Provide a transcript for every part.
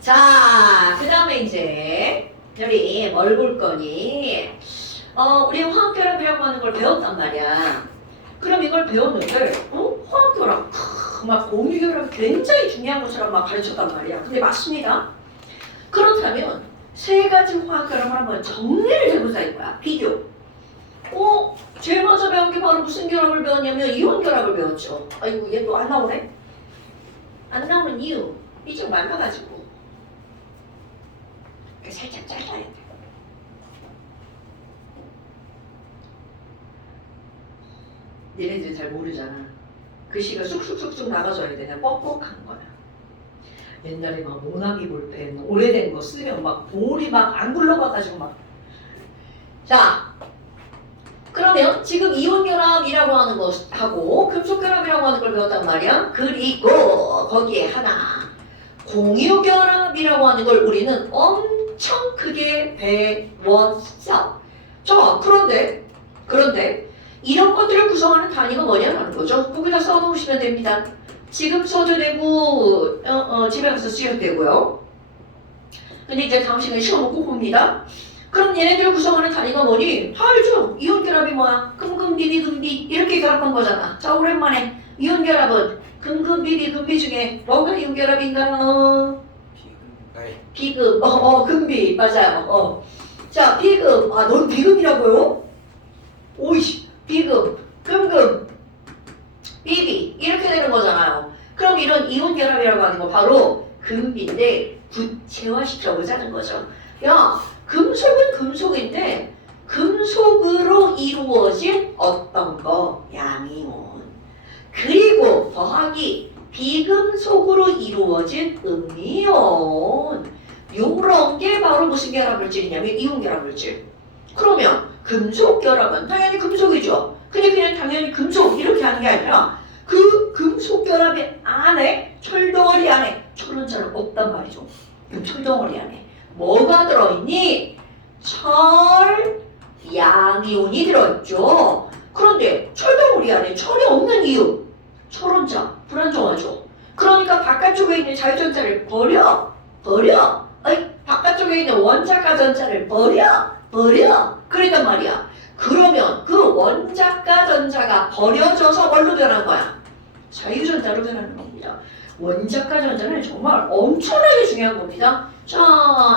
자, 그 다음에 이제 우리 뭘 볼 거니? 우리 화학결합이라고 하는 걸 배웠단 말이야. 그럼 이걸 배웠는데 화학결합 막 공유결합이 굉장히 중요한 것처럼 막 가르쳤단 말이야. 근데 맞습니다. 그렇다면 세 가지 화학결합을 한번 정리를 해보자 이거야. 비교. 제일 먼저 배운 게 바로 무슨 결합을 배웠냐면 이온결합을 배웠죠. 아이고 얘 또 안 나오네? 안 나오는 이유 이 좀 많아가지고 살짝 잘라야 돼. 얘네들 잘 모르잖아. 글씨가 쑥쑥쑥쑥 나가줘야 돼. 그냥 뻑뻑한 거야. 옛날에 막 모나미 볼펜 오래된 거 쓰면 막 볼이 막 안 굴러가가지고 막. 자, 그러면 지금 이온결합이라고 하는 것하고 금속결합이라고 하는 걸 배웠단 말이야. 그리고 거기에 하나 공유결합이라고 하는 걸 우리는 엄청 크게 배웠어. 자, 그런데 이런 것들을 구성하는 단위가 뭐냐는 거죠. 거기다 써놓으시면 됩니다. 지금 써도 되고 집에 가서 쓰셔도 되고요. 근데 이제 다음 시간에 시험 꼭 봅니다. 그럼 얘네들을 구성하는 단위가 뭐니? 다 알죠? 이온결합이 뭐야? 금금, 비비, 금비 이렇게 결합한 거잖아. 자, 오랜만에 이온결합은 금금, 비비, 금비 중에 뭐가 이온결합인가요? 비금, 금비 맞아요. 자, 비금, 넌 비금이라고요? 오이씨, 비금, 금금, 비비 이렇게 되는 거잖아요. 그럼 이런 이온결합이라고 하는 거 바로 금비인데 구체화시켜 보자는 거죠. 야, 금속은 금속인데 금속으로 이루어진 어떤 거? 양이온. 그리고 더하기 비금속으로 이루어진 음이온. 요런 게 바로 무슨 결합물질이냐면 이온결합물질. 그러면 금속결합은 당연히 금속이죠. 근데 그냥 당연히 금속 이렇게 하는 게 아니라 그 금속결합의 안에 철덩어리 안에 철은자는 없단 말이죠. 그 철덩어리 안에 뭐가 들어있니? 철, 양이온이 들어있죠. 그런데 철덩어리 안에 철이 없는 이유 철원자 불안정하죠. 그러니까 바깥쪽에 있는 자유전자를 버려. 아니, 바깥쪽에 있는 원자가 전자를 버려. 그랬단 말이야. 그러면 그 원자가 전자가 버려져서 뭘로 변한 거야? 자유전자로 변하는 겁니다. 원자가 전자는 정말 엄청나게 중요한 겁니다. 자,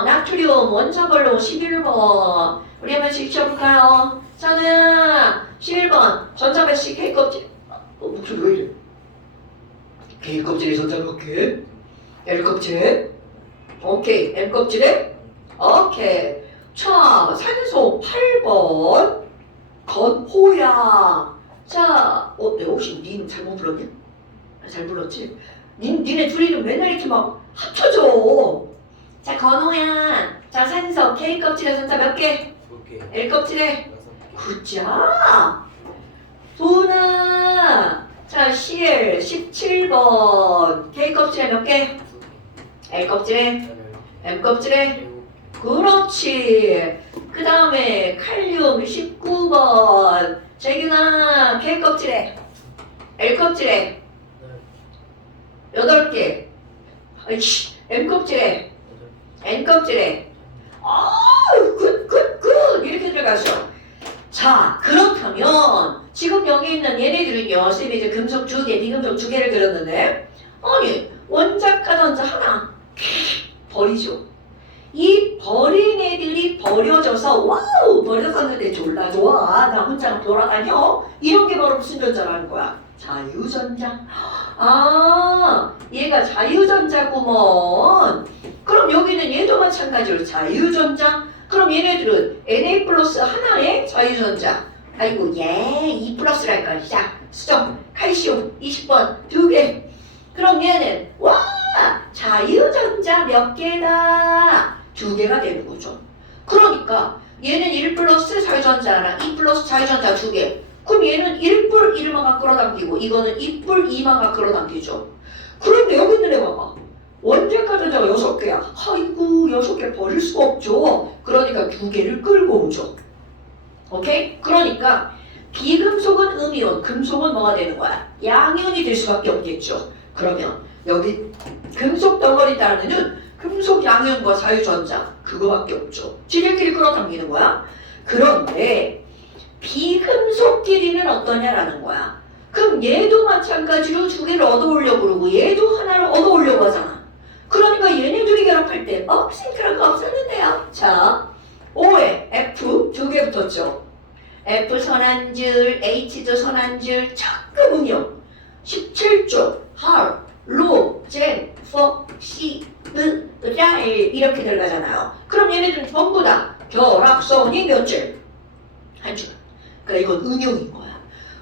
나트륨 원자번호 11번 우리 한번 시켜볼까요? 저는 11번 전자배식 K껍질 목소리 왜 이래? K껍질에 전자 몇 개? L껍질 오케이 M껍질에 오케이. 자, 산소 8번 건호야. 자, 내가 혹시 님 잘못 불렀냐? 잘 불렀지? 니네 둘이는 맨날 이렇게 막 합쳐져. 자, 건호야. 자, 산소 K 껍질에 전자 몇 개? 2개. L 껍질에? 굿자. 도나. 자, CL 17번 K 껍질에 몇 개? L 껍질에? M 껍질에? 그렇지. 그 다음에 칼륨 19번 재균아 K 껍질에 L 껍질에 8개 M 껍질에 N 껍질에 굿 이렇게 들어가죠. 자, 그렇다면 지금 여기 있는 얘네들은요 쌤이 이제 금속 2개 비금속 2개를 그렸는데 아니 원자가 전자 하나 버리죠. 이 버린 애들이 버려져서 와우 버려졌는데 졸라 좋아 나 혼자 돌아다녀 이런 게 바로 무슨 전자라는 거야? 자유전자. 얘가 자유전자구먼. 그럼 여기는 얘도 마찬가지로 자유전자. 그럼 얘네들은 Na 플러스 하나의 자유전자. 아이고 2 플러스랄까. 자, 수정 칼슘 20번 2개. 그럼 얘는 와 자유전자 몇 개다? 2개가 되는 거죠. 그러니까 얘는 1 플러스 자유전자랑 2 플러스 자유전자 2개. 그럼 얘는 1뿔 1마가 끌어당기고 이거는 2뿔 2마가 끌어당기죠. 그런데 여기 있는 애 봐봐. 원자가 전자가 6개야. 아이고 6개 버릴 수가 없죠. 그러니까 2개를 끌고 오죠. 오케이? 그러니까 비금속은 음이온, 금속은 뭐가 되는 거야? 양이온이 될 수밖에 없겠죠. 그러면 여기 금속 덩어리 단위는 금속 양면과 자유전자 그거밖에 없죠. 지들끼리 끌어당기는 거야. 그런데 비금속끼리는 어떠냐라는 거야. 그럼 얘도 마찬가지로 두 개를 얻어오려고 그러고 얘도 하나를 얻어오려고 하잖아. 그러니까 얘네들이 결합할 때 싱크로가 없었는데요. 자, O에 F 두 개 붙었죠. F 선한줄, H도 선한줄, 자꾸 응용 17조, 할, 로, 젠, 퍼, 시, 르, 랄 이렇게 들어가잖아요. 그럼 얘네들은 전부 다 결합선이 몇 줄? 한 줄. 그러니까 이건 응용인 거야.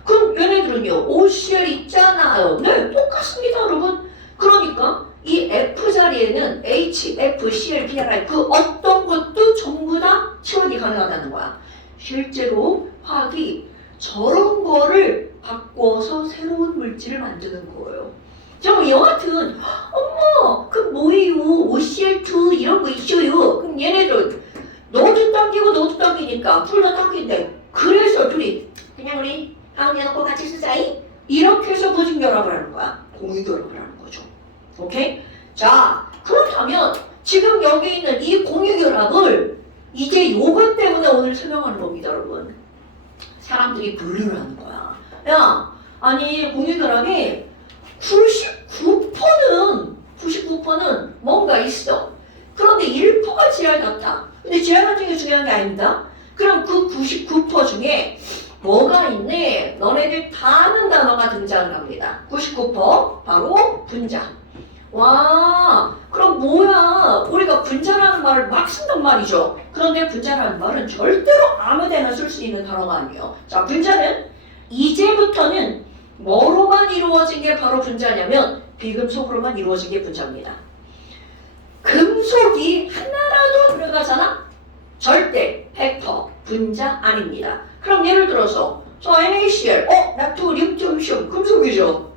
그럼 얘네들은요, OCl 있잖아요. 네, 똑같습니다, 여러분. 그러니까 이 F 자리에는 H, F, Cl, Br 그 어떤 것도 전부 다 치환이 가능하다는 거야. 실제로 화학이 저런 거를 바꿔서 새로운 물질을 만드는 거예요. 저 여하튼 어머 그 뭐예요? OCl2 이런 거 있어요. 그럼 얘네들 너도 당기고 너도 당기니까 둘 다 당긴대. 그래서 둘이 그냥 우리 가운데 놓고 같이 쓰자이 이렇게 해서 보증 결합을 하는 거야. 공유 결합을 하는 거죠. 오케이? 자 그렇다면 지금 여기 있는 이 공유 결합을 이제 요것 때문에 오늘 설명하는 겁니다, 여러분. 사람들이 분류를 하는 거야. 야, 아니 공유 결합이 99%는 뭔가 있어. 그런데 1%가 지랄 같아. 근데 지랄 같은 게 중요한 게 아닙니다. 그럼 그 99% 중에 뭐가 있네? 너네들 다 아는 단어가 등장을 합니다. 99% 바로 분자. 와, 그럼 뭐야? 우리가 분자라는 말을 막 쓴단 말이죠. 그런데 분자라는 말은 절대로 아무 데나 쓸 수 있는 단어가 아니에요. 자, 분자는 이제부터는 뭐로만 이루어진 게 바로 분자냐면 비금속으로만 이루어진 게 분자입니다. 금속이 하나라도 들어가잖아? 절대 100% 분자 아닙니다. 그럼 예를 들어서 저 NaCl, 나트륨 륨 금속이죠.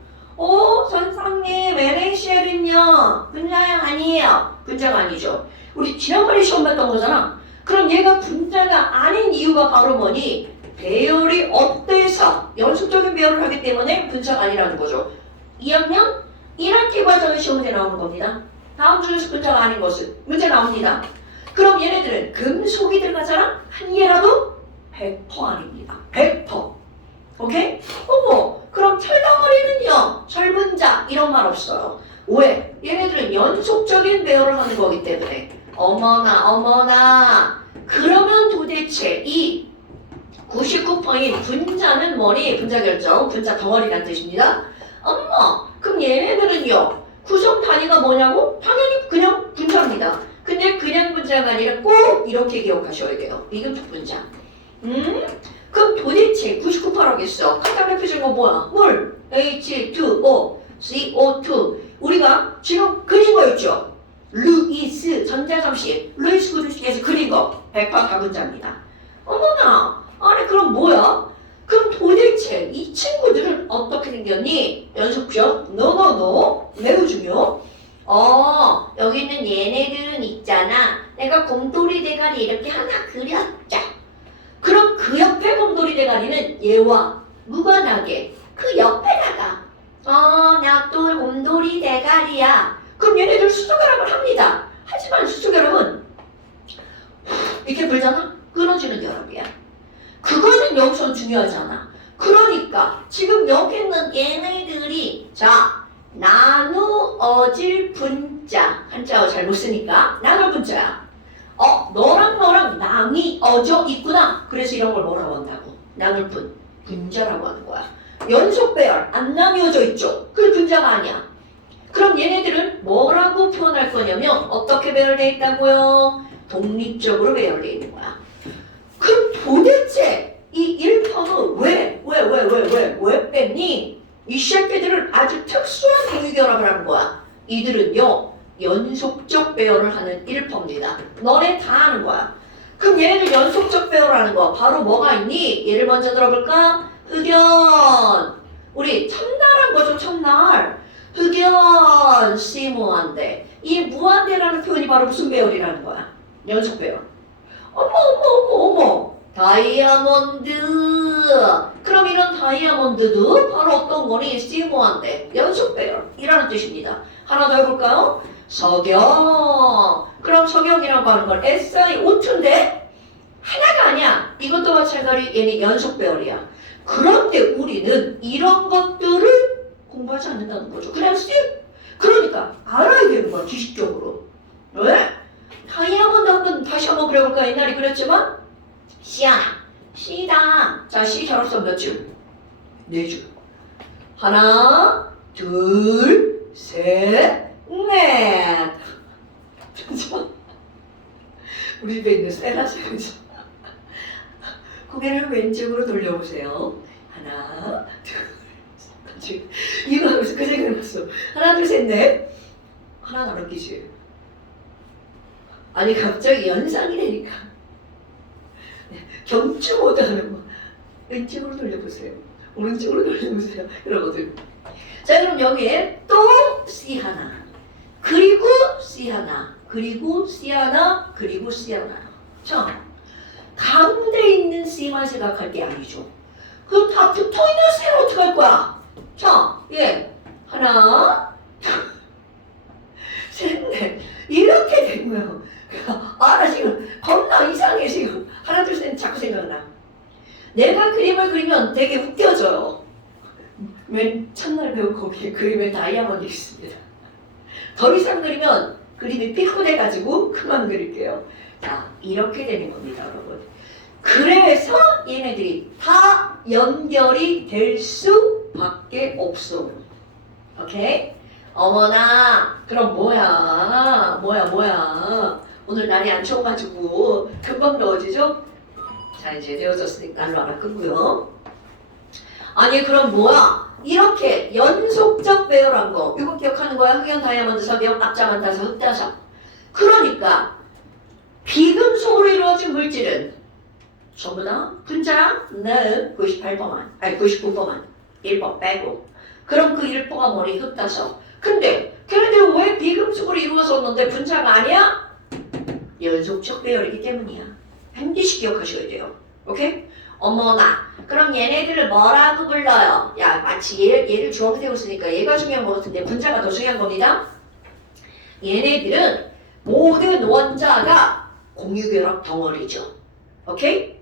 선생님 NaCl은요 분자가 아니에요. 분자가 아니죠. 우리 지난번에 시험 봤던 거잖아. 그럼 얘가 분자가 아닌 이유가 바로 뭐니? 배열이 어때서 연속적인 배열을 하기 때문에 분자가 아니라는 거죠. 2학년 1학기 과정의 시험 문제 나오는 겁니다. 다음 중에서 분자가 아닌 것은 문제 나옵니다. 그럼 얘네들은 금속이 들어가잖아? 한 개라도 100% 아닙니다. 100%. 오케이? 그럼 철덩어리는요? 철분자 이런 말 없어요. 왜? 얘네들은 연속적인 배열을 하는 거기 때문에. 어머나. 그러면 도대체 이 99%인 분자는 뭐니? 분자 결정, 분자 덩어리란 뜻입니다. 그럼 얘네들은요? 구성 단위가 뭐냐고? 당연히 그냥 분자입니다. 근데 그냥 분자가 아니라 꼭 이렇게 기억하셔야 돼요. 비금속 분자. 그럼 도대체 99%라겠어. 갖다 대표적인 거 뭐야? 물, H2O, CO2. 우리가 지금 그린 거 있죠? 루이스 전자점심, 루이스 그루스에서 그린 거 100% 다분자입니다. 어머나, 아니 그럼 뭐야? 그럼 도대체 이 친구들은 어떻게 생겼니? 연속적? 노 매우 중요. 여기 있는 얘네들은 있잖아. 내가 곰돌이 대가리 이렇게 하나 그렸자. 그럼 그 옆에 곰돌이 대가리는 얘와 무관하게 그 옆에다가 나 또 곰돌이 대가리야. 그럼 얘네들 수소결합을 합니다. 하지만 수소결합은 이렇게 불잖아? 끊어지는 결합이야. 그거는 여기서 중요하지 않아. 그러니까 지금 여기 있는 얘네들이 나누어질 분자 한자어 잘못 쓰니까 나눌 분자야. 너랑 나뉘어져 있구나. 그래서 이런 걸 뭐라고 한다고? 나눌 분자라고 하는 거야. 연속 배열 안 나뉘어져 있죠. 그게 분자가 아니야. 그럼 얘네들은 뭐라고 표현할 거냐면 어떻게 배열되어 있다고요? 독립적으로 배열되어 있는 거야. 그럼 도대체 이 1%는 왜 뺐니? 이 새끼들은 아주 특수한 공유결합을 하는 거야. 이들은요 연속적 배열을 하는 1%입니다. 너네 다 아는 거야. 그럼 얘네들 연속적 배열하는 거 바로 뭐가 있니? 예를 먼저 들어볼까? 흑연. 우리 첫날한 거죠. 첫날. 흑연 C 무한대. 이 무한대라는 표현이 바로 무슨 배열이라는 거야? 연속 배열. 어머. 다이아몬드. 그럼 이런 다이아몬드도 바로 어떤 거니? C 무한대. 연속 배열이라는 뜻입니다. 하나 더 해볼까요? 석영. 그럼 석영이라고 하는 건 SiO2인데 하나가 아니야. 이것도 마찬가지로 얘는 연속 배열이야. 그런데 우리는 이런 것들을 공부하지 않는다는 거죠. 그냥 그러니까 알아야 되는 거야. 지식적으로. 왜? 다이아몬드 한번 다시 한번 그려볼까? 옛날에 그랬지만 C하나 C다. 자, C 결합선 몇 줄? 4줄. 하나, 둘, 셋, 넷. 잠시만. 우리 집에 있는 세라세요. 고개를 왼쪽으로 돌려보세요. 하나, 둘, 이거 하면서 그 생각을 했어. 하나, 둘, 셋, 넷. 하나 안 웃기지? 아니 갑자기 연상이 되니까 경주 모드 하는 거. 왼쪽으로 돌려보세요. 오른쪽으로 돌려보세요. 이러거든. 자, 그럼 여기에 또 C 하나, 그리고 C 하나, 그리고 C 하나, 그리고 C 하나. 자, 가운데 있는 C만 생각할 게 아니죠. 그럼 다 붙어있는 C는 어떻게 할 거야? 자, 예, 하나, 셋, 넷. 이렇게 된 거예요. 아, 나 지금 겁나 이상해 지금. 하나, 둘, 셋 자꾸 생각나. 내가 그림을 그리면 되게 웃겨져요. 맨 첫날 배운 거기에 그림에 다이아몬드 있습니다. 더 이상 그리면 그림이 삐끗해가지고 그만 그릴게요. 자, 이렇게 되는 겁니다, 여러분. 그래서 얘네들이 다 연결이 될 수밖에 없어. 오케이? 어머나, 그럼 뭐야? 오늘 날이 안 추워가지고 금방 넣어지죠? 자, 이제 되어졌으니까 날로 하나 끄고요. 아니, 그럼 뭐야? 이렇게 연속적 배열한 거, 이거 기억하는 거야? 흑연, 다이아몬드, 석영, 앞자만 따서 흑다석. 그러니까 비금속으로 이루어진 물질은 전부 다 분자는 98%만, 아니 99%만, 1% 빼고. 그럼 그 1%가 뭐니? 흑다석. 근데 걔네들 왜 비금속으로 이루어졌는데 분자가 아니야? 연속적 배열이기 때문이야. 반드시 기억하셔야 돼요. 오케이? 어머나. 그럼 얘네들을 뭐라고 불러요? 야, 마치 얘를 주황색으로 쓰니까 얘가 중요한 것 같은데 분자가 더 중요한 겁니다. 얘네들은 모든 원자가 공유결합 덩어리죠. 오케이?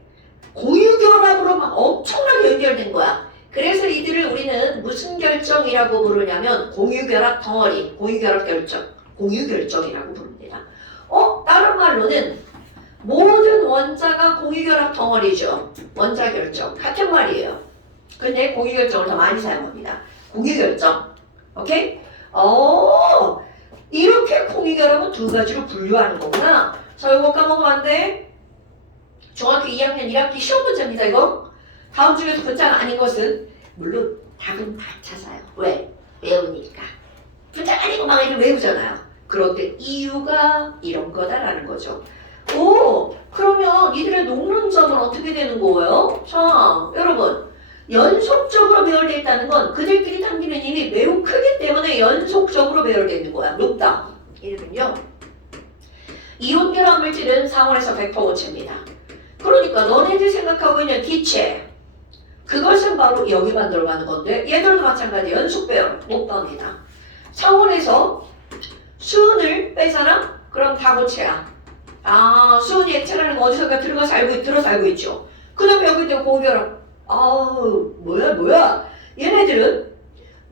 공유결합으로 막 엄청나게 연결된 거야. 그래서 이들을 우리는 무슨 결정이라고 부르냐면 공유결합 덩어리, 공유결정이라고 부릅니다. 다른 말로는 모든 원자가 공유결합 덩어리죠. 원자결정. 같은 말이에요. 근데 공유결정을 더 많이 사용합니다. 공유결정. 오케이? 이렇게 공유결합은 두 가지로 분류하는 거구나. 자, 이거 까먹으면 안 돼. 중학교 2학년 1학기 시험 문제입니다, 이거. 다음 중에서 분자가 아닌 것은 물론 답은 다 찾아요. 왜? 외우니까. 분자가 아니고 막 이렇게 외우잖아요. 그런데 이유가 이런 거다라는 거죠. 그러면 이들의 녹론점은 어떻게 되는 거예요? 자, 여러분, 연속적으로 배열되어 있다는 건 그들끼리 당기는 힘이 매우 크기 때문에 연속적으로 배열되어 있는 거야. 높다. 이름은요, 이온결합 물질은 상온에서 100% 고체입니다. 그러니까 너네들 생각하고 있는 기체, 그것은 바로 여기만 들어가는 건데 얘들도 마찬가지 연속 배열 못 갑니다. 상온에서 수은을 빼잖아? 그럼 다 고체야. 수은이 액체라는 거 어디선가 들어서 알고 있죠. 그 다음에 여기도 공결합. 뭐야? 얘네들은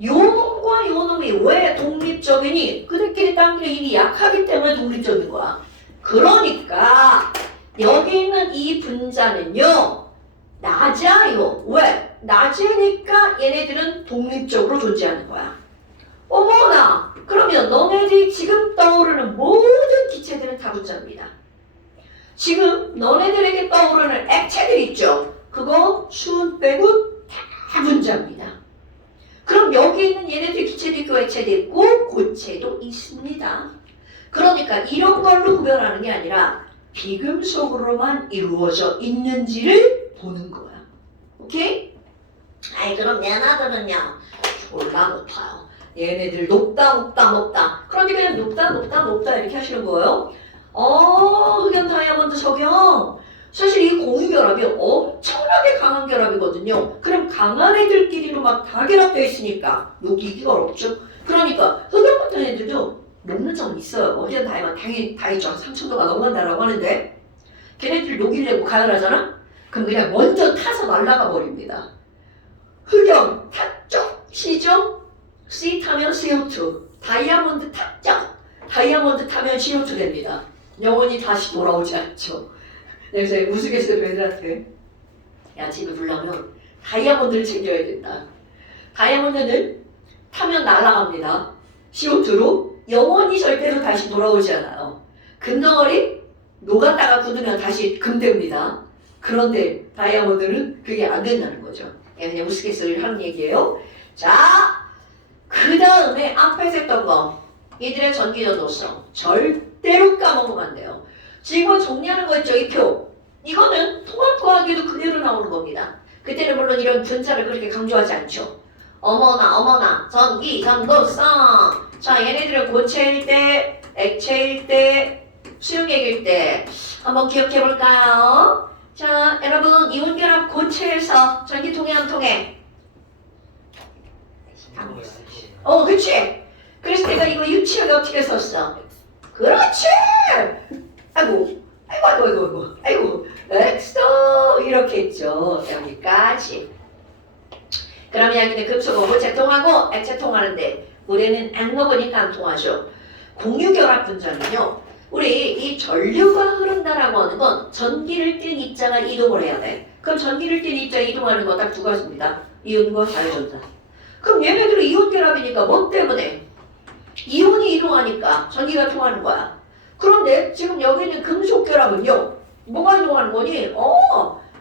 요놈과 요놈이 왜 독립적이니? 그들끼리 당기는 힘이 약하기 때문에 독립적인 거야. 그러니까 여기 있는 이 분자는요, 낮아요. 왜? 낮으니까 얘네들은 독립적으로 존재하는 거야. 어머나! 그러면 너네들이 지금 떠오르는 모든 기체들은 다 분자입니다. 지금 너네들에게 떠오르는 액체들 있죠? 그거 수은 빼고 다 분자입니다. 그럼 여기 있는 얘네들 기체도 있고 액체도 있고 고체도 있습니다. 그러니까 이런 걸로 구별하는 게 아니라 비금속으로만 이루어져 있는지를 보는 거야. 오케이? 그럼 얘네들은요, 졸라 높아요. 얘네들 높다. 그러니까 그냥 높다 이렇게 하시는 거예요. 흑연, 다이아몬드, 석영. 사실 이 공유결합이 엄청나게 강한 결합이거든요. 그럼 강한 애들끼리로 막 다 결합되어 있으니까 녹이기가 어렵죠. 그러니까 흑연 같은 애들도 녹는 점은 있어요. 어디든 당연히 다 있죠. 3000도가 넘어간다라고 하는데 걔네들 녹이려고 가열하잖아? 그럼 그냥 먼저 타서 날아가 버립니다. 흑연 탔죠? C죠? C 타면 CO2. 다이아몬드 탔죠? 다이아몬드 타면 CO2 됩니다. 영원히 다시 돌아오지 않죠. 그래서 우스갯소리로 애들한테 야 집에 불나면 다이아몬드를 챙겨야 된다. 다이아몬드는 타면 날아갑니다. CO2로 영원히 절대로 다시 돌아오지 않아요. 금덩어리 녹았다가 굳으면 다시 금됩니다. 그런데 다이아몬드는 그게 안 된다는 거죠. 그냥 우스갯소리를 하는 얘기예요. 자, 그 다음에 앞에서 했던 거 이들의 전기전도성 절대로 까먹으면 안 돼요. 지금 정리하는 거 있죠? 이 표. 이거는 통합과학에도 그대로 나오는 겁니다. 그때는 물론 이런 분자를 그렇게 강조하지 않죠. 어머나 전기전도성. 자, 얘네들은 고체일 때, 액체일 때, 수용액일 때 한번 기억해 볼까요? 자, 여러분 이온결합 고체에서 전기 통해 안 통해? 그치? 그래서 내가 이거 유치하게 어떻게 썼어? 그렇지! 아이고 엑소 이렇게 했죠. 여기까지. 그러면 여기는 금속은 고체 통하고 액체 통하는데 물에는 안 넣으니까 안 통하죠. 공유결합 분자는요. 우리 이 전류가 흐른다라고 하는 건 전기를 띤 입자가 이동을 해야 돼. 그럼 전기를 띤 입자 이동하는 거 딱 두 가지입니다. 이온과 자유전자. 그럼 얘네들은 이온결합이니까 뭐 때문에? 이온이 이동하니까 전기가 통하는 거야. 그런데 지금 여기 있는 금속결합은요. 뭐가 이동하는 거니?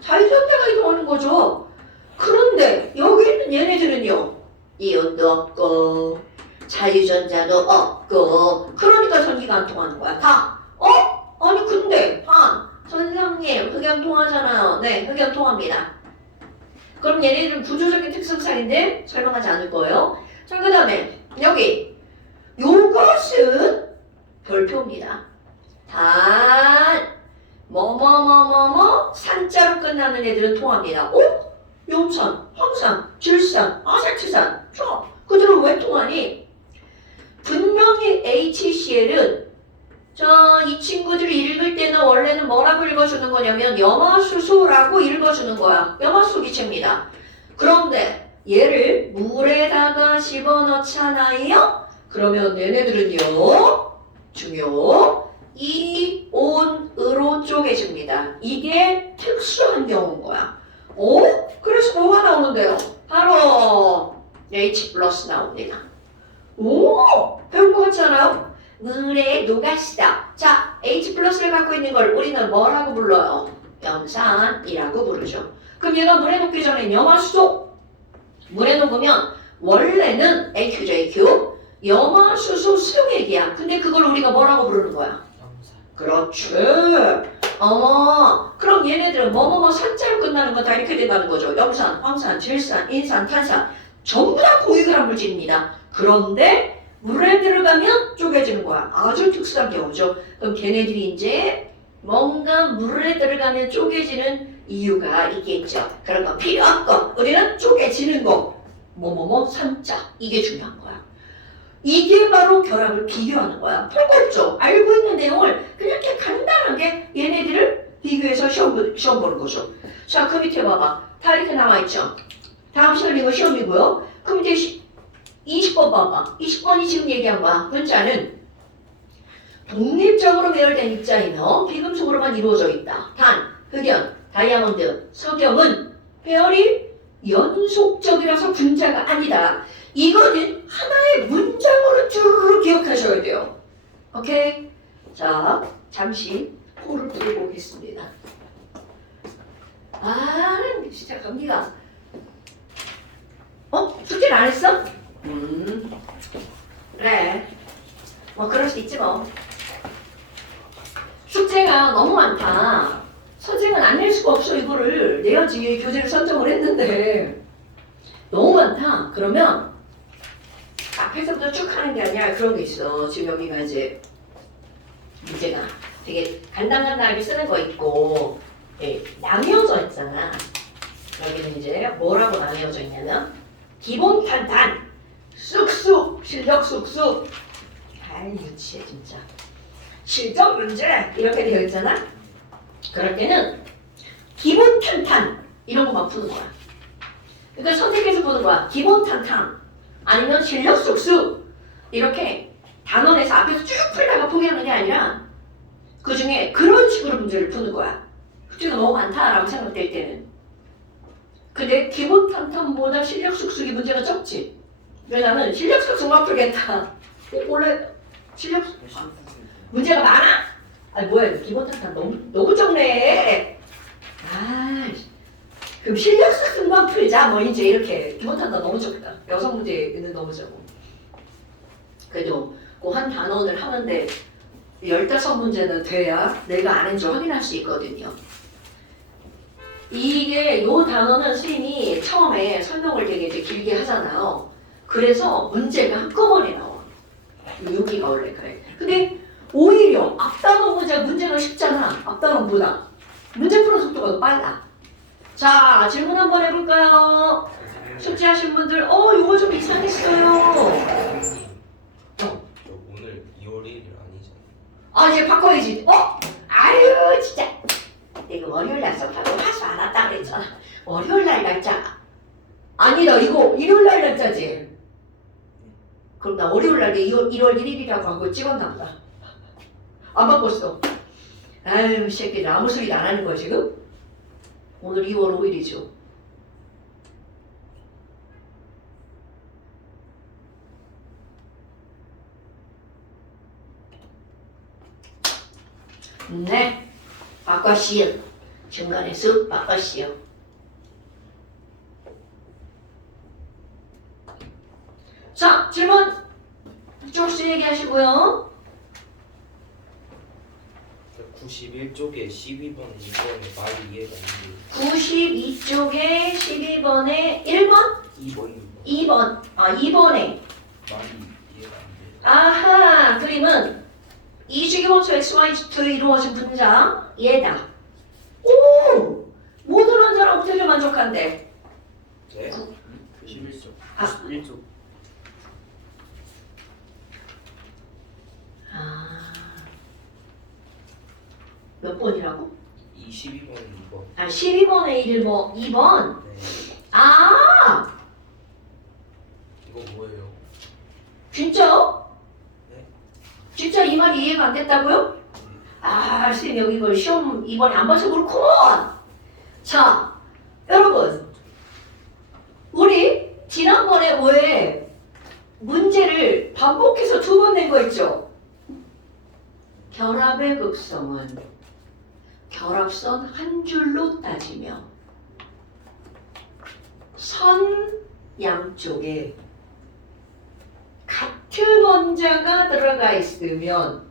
자유전자가 이동하는 거죠. 그런데 여기 있는 얘네들은요. 이온도 없고 자유전자도 없고 그러니까 전기가 안 통하는 거야. 다. 아니 근데 선생님 흑연 통하잖아요. 네, 흑연 통합니다. 그럼 얘네들은 구조적인 특성상인데 설명하지 않을 거예요. 자, 그 다음에 여기 요것은 별표입니다. 단 산자로 끝나는 애들은 통합니다. 염산, 황산, 질산, 아세트산. 그들은 왜 통하니? 분명히 HCl은 이 친구들이 읽을 때는 원래는 뭐라고 읽어주는 거냐면 염화수소라고 읽어주는 거야. 염화수 기체입니다. 그런데 얘를 물에다가 집어넣잖아요. 그러면 얘네들은요. 중요. 이온으로 쪼개집니다. 이게 특수한 경우인 거야. 그래서 뭐가 나오는데요? 바로 H 플러스 나옵니다. 배운 거 같지 않아요? 물에 녹았어. 자, H 플러스를 갖고 있는 걸 우리는 뭐라고 불러요? 염산이라고 부르죠. 그럼 얘가 물에 녹기 전에 염화수소. 물에 녹으면 원래는 AQ죠, AQ. 염화수소 수용액이야. 근데 그걸 우리가 뭐라고 부르는 거야? 그렇지. 그럼 얘네들은 산자로 끝나는 거 다 이렇게 된다는 거죠. 염산, 황산, 질산, 인산, 탄산 전부 다 고유결합 물질입니다. 그런데 물에 들어가면 쪼개지는 거야. 아주 특수한 경우죠. 그럼 걔네들이 이제 뭔가 물에 들어가면 쪼개지는 이유가 있겠죠. 그런 거 필요 없고 우리는 쪼개지는 거 산자 이게 중요한 거야. 이게 바로 결합을 비교하는 거야. 풀었죠. 알고 있는 내용을 그렇게 간단하게 얘네들을 비교해서 시험 보는 거죠. 자, 그 밑에 봐봐. 다 이렇게 나와있죠. 다음 시간 이거 시험이고요. 그럼 이제 20번 봐봐. 20번이 지금 얘기한 거야. 문자는 독립적으로 배열된 입자이며 비금속으로만 이루어져 있다. 단, 흑연, 다이아몬드, 석영은 배열이 연속적이라서 분자가 아니다. 이거는 하나의 문장으로 쭉 기억하셔야 돼요. 오케이? 자, 잠시 코를 풀고 오겠습니다. 진짜 감기가. 숙제를 안 했어? 그래. 그럴 수 있지 뭐. 숙제가 너무 많다. 선생은 안 낼 수가 없어. 이거를 내야지. 교재를 선정을 했는데 너무 많다. 그러면 앞에서부터 쭉 하는 게 아니라 그런 게 있어. 지금 여기가 이제 문제가 되게 간단하게 쓰는 거 있고 나뉘어져 있잖아. 여기는 이제 뭐라고 나뉘어져 있냐면 기본 탄탄, 쑥쑥, 실력 쑥쑥. 아이 유치해 진짜. 실전 문제 이렇게 되어 있잖아. 그럴 때는 기본 탄탄 이런 것만 푸는 거야. 그러니까 선택해서 푸는 거야. 기본 탄탄 아니면 실력 쑥쑥 이렇게 단원에서 앞에서 쭉 풀다가 포기하는 게 아니라 그 중에 그런 식으로 문제를 푸는 거야. 숙제가 너무 많다라고 생각될 때는. 근데 기본 탄탄보다 실력 쑥쑥이 문제가 적지. 왜냐면 실력 쑥쑥만 풀겠다. 원래 실력 문제가 많아? 아니 뭐야 기본 탄탄 너무 적네. 아 그럼 실력 쑥쑥만 풀자 뭐 이제 이렇게 기본 탄탄 너무 적다. 여성 문제는 너무 적어. 그래도 그 한 단원을 하는데 15문제는 돼야 내가 아는지 확인할 수 있거든요. 이게 요 단어는 선생님이 처음에 설명을 되게 이제 길게 하잖아요. 그래서 문제가 한꺼번에 나와. 여기가 원래 그래. 근데 오히려 앞단원 문제가 쉽잖아. 앞단원보다. 문제 푸는 속도가 더 빨라. 자, 질문 한번 해볼까요? 숙제하신 분들, 이거 좀 이상했어요. 오늘 2월 1일 아니잖아. 아, 이제 바꿔야지. 아유, 진짜. 내가 월요일 약속하고 하지 않았다 그랬잖아. 월요일 날 날짜. 아니다, 이거 일요일 날 날짜지. 그럼 나 월요일 날 1월 1일이라고 한 거 찍었나 보다. 안 바꿨어. 아유, 이 새끼들 아무 소리도 안 하는 거야, 지금? 오늘 2월 5일이죠. 네. 바꿨시요. 중간에 쑥 바꿨시요. 자, 질문 조금씩 얘기하시고요. 91쪽에 12번, 2번에 말이 이해가 안 돼. 92쪽에 12번에 1번? 2번, 2번. 2번에. 말이 이해가 안 돼. 아하, 그림은 이주기 원소 XY로 이루어진 분자 얘다. 오! 모든 원자랑 되게 만족한데. 네? 91쪽. 1쪽. 몇 번이라고? 22번, 2번. 12번에 1번, 2번. 네. 이거 뭐예요? 진짜? 네. 진짜 이 말이 이해가 안 됐다고요? 선생님 여기 이걸 시험 이번에 안 봐서 그렇구먼. 자, 여러분. 우리 지난번에 왜 문제를 반복해서 2번 낸 거 있죠? 결합의 극성은 결합선 한 줄로 따지며 선 양쪽에 같은 원자가 들어가 있으면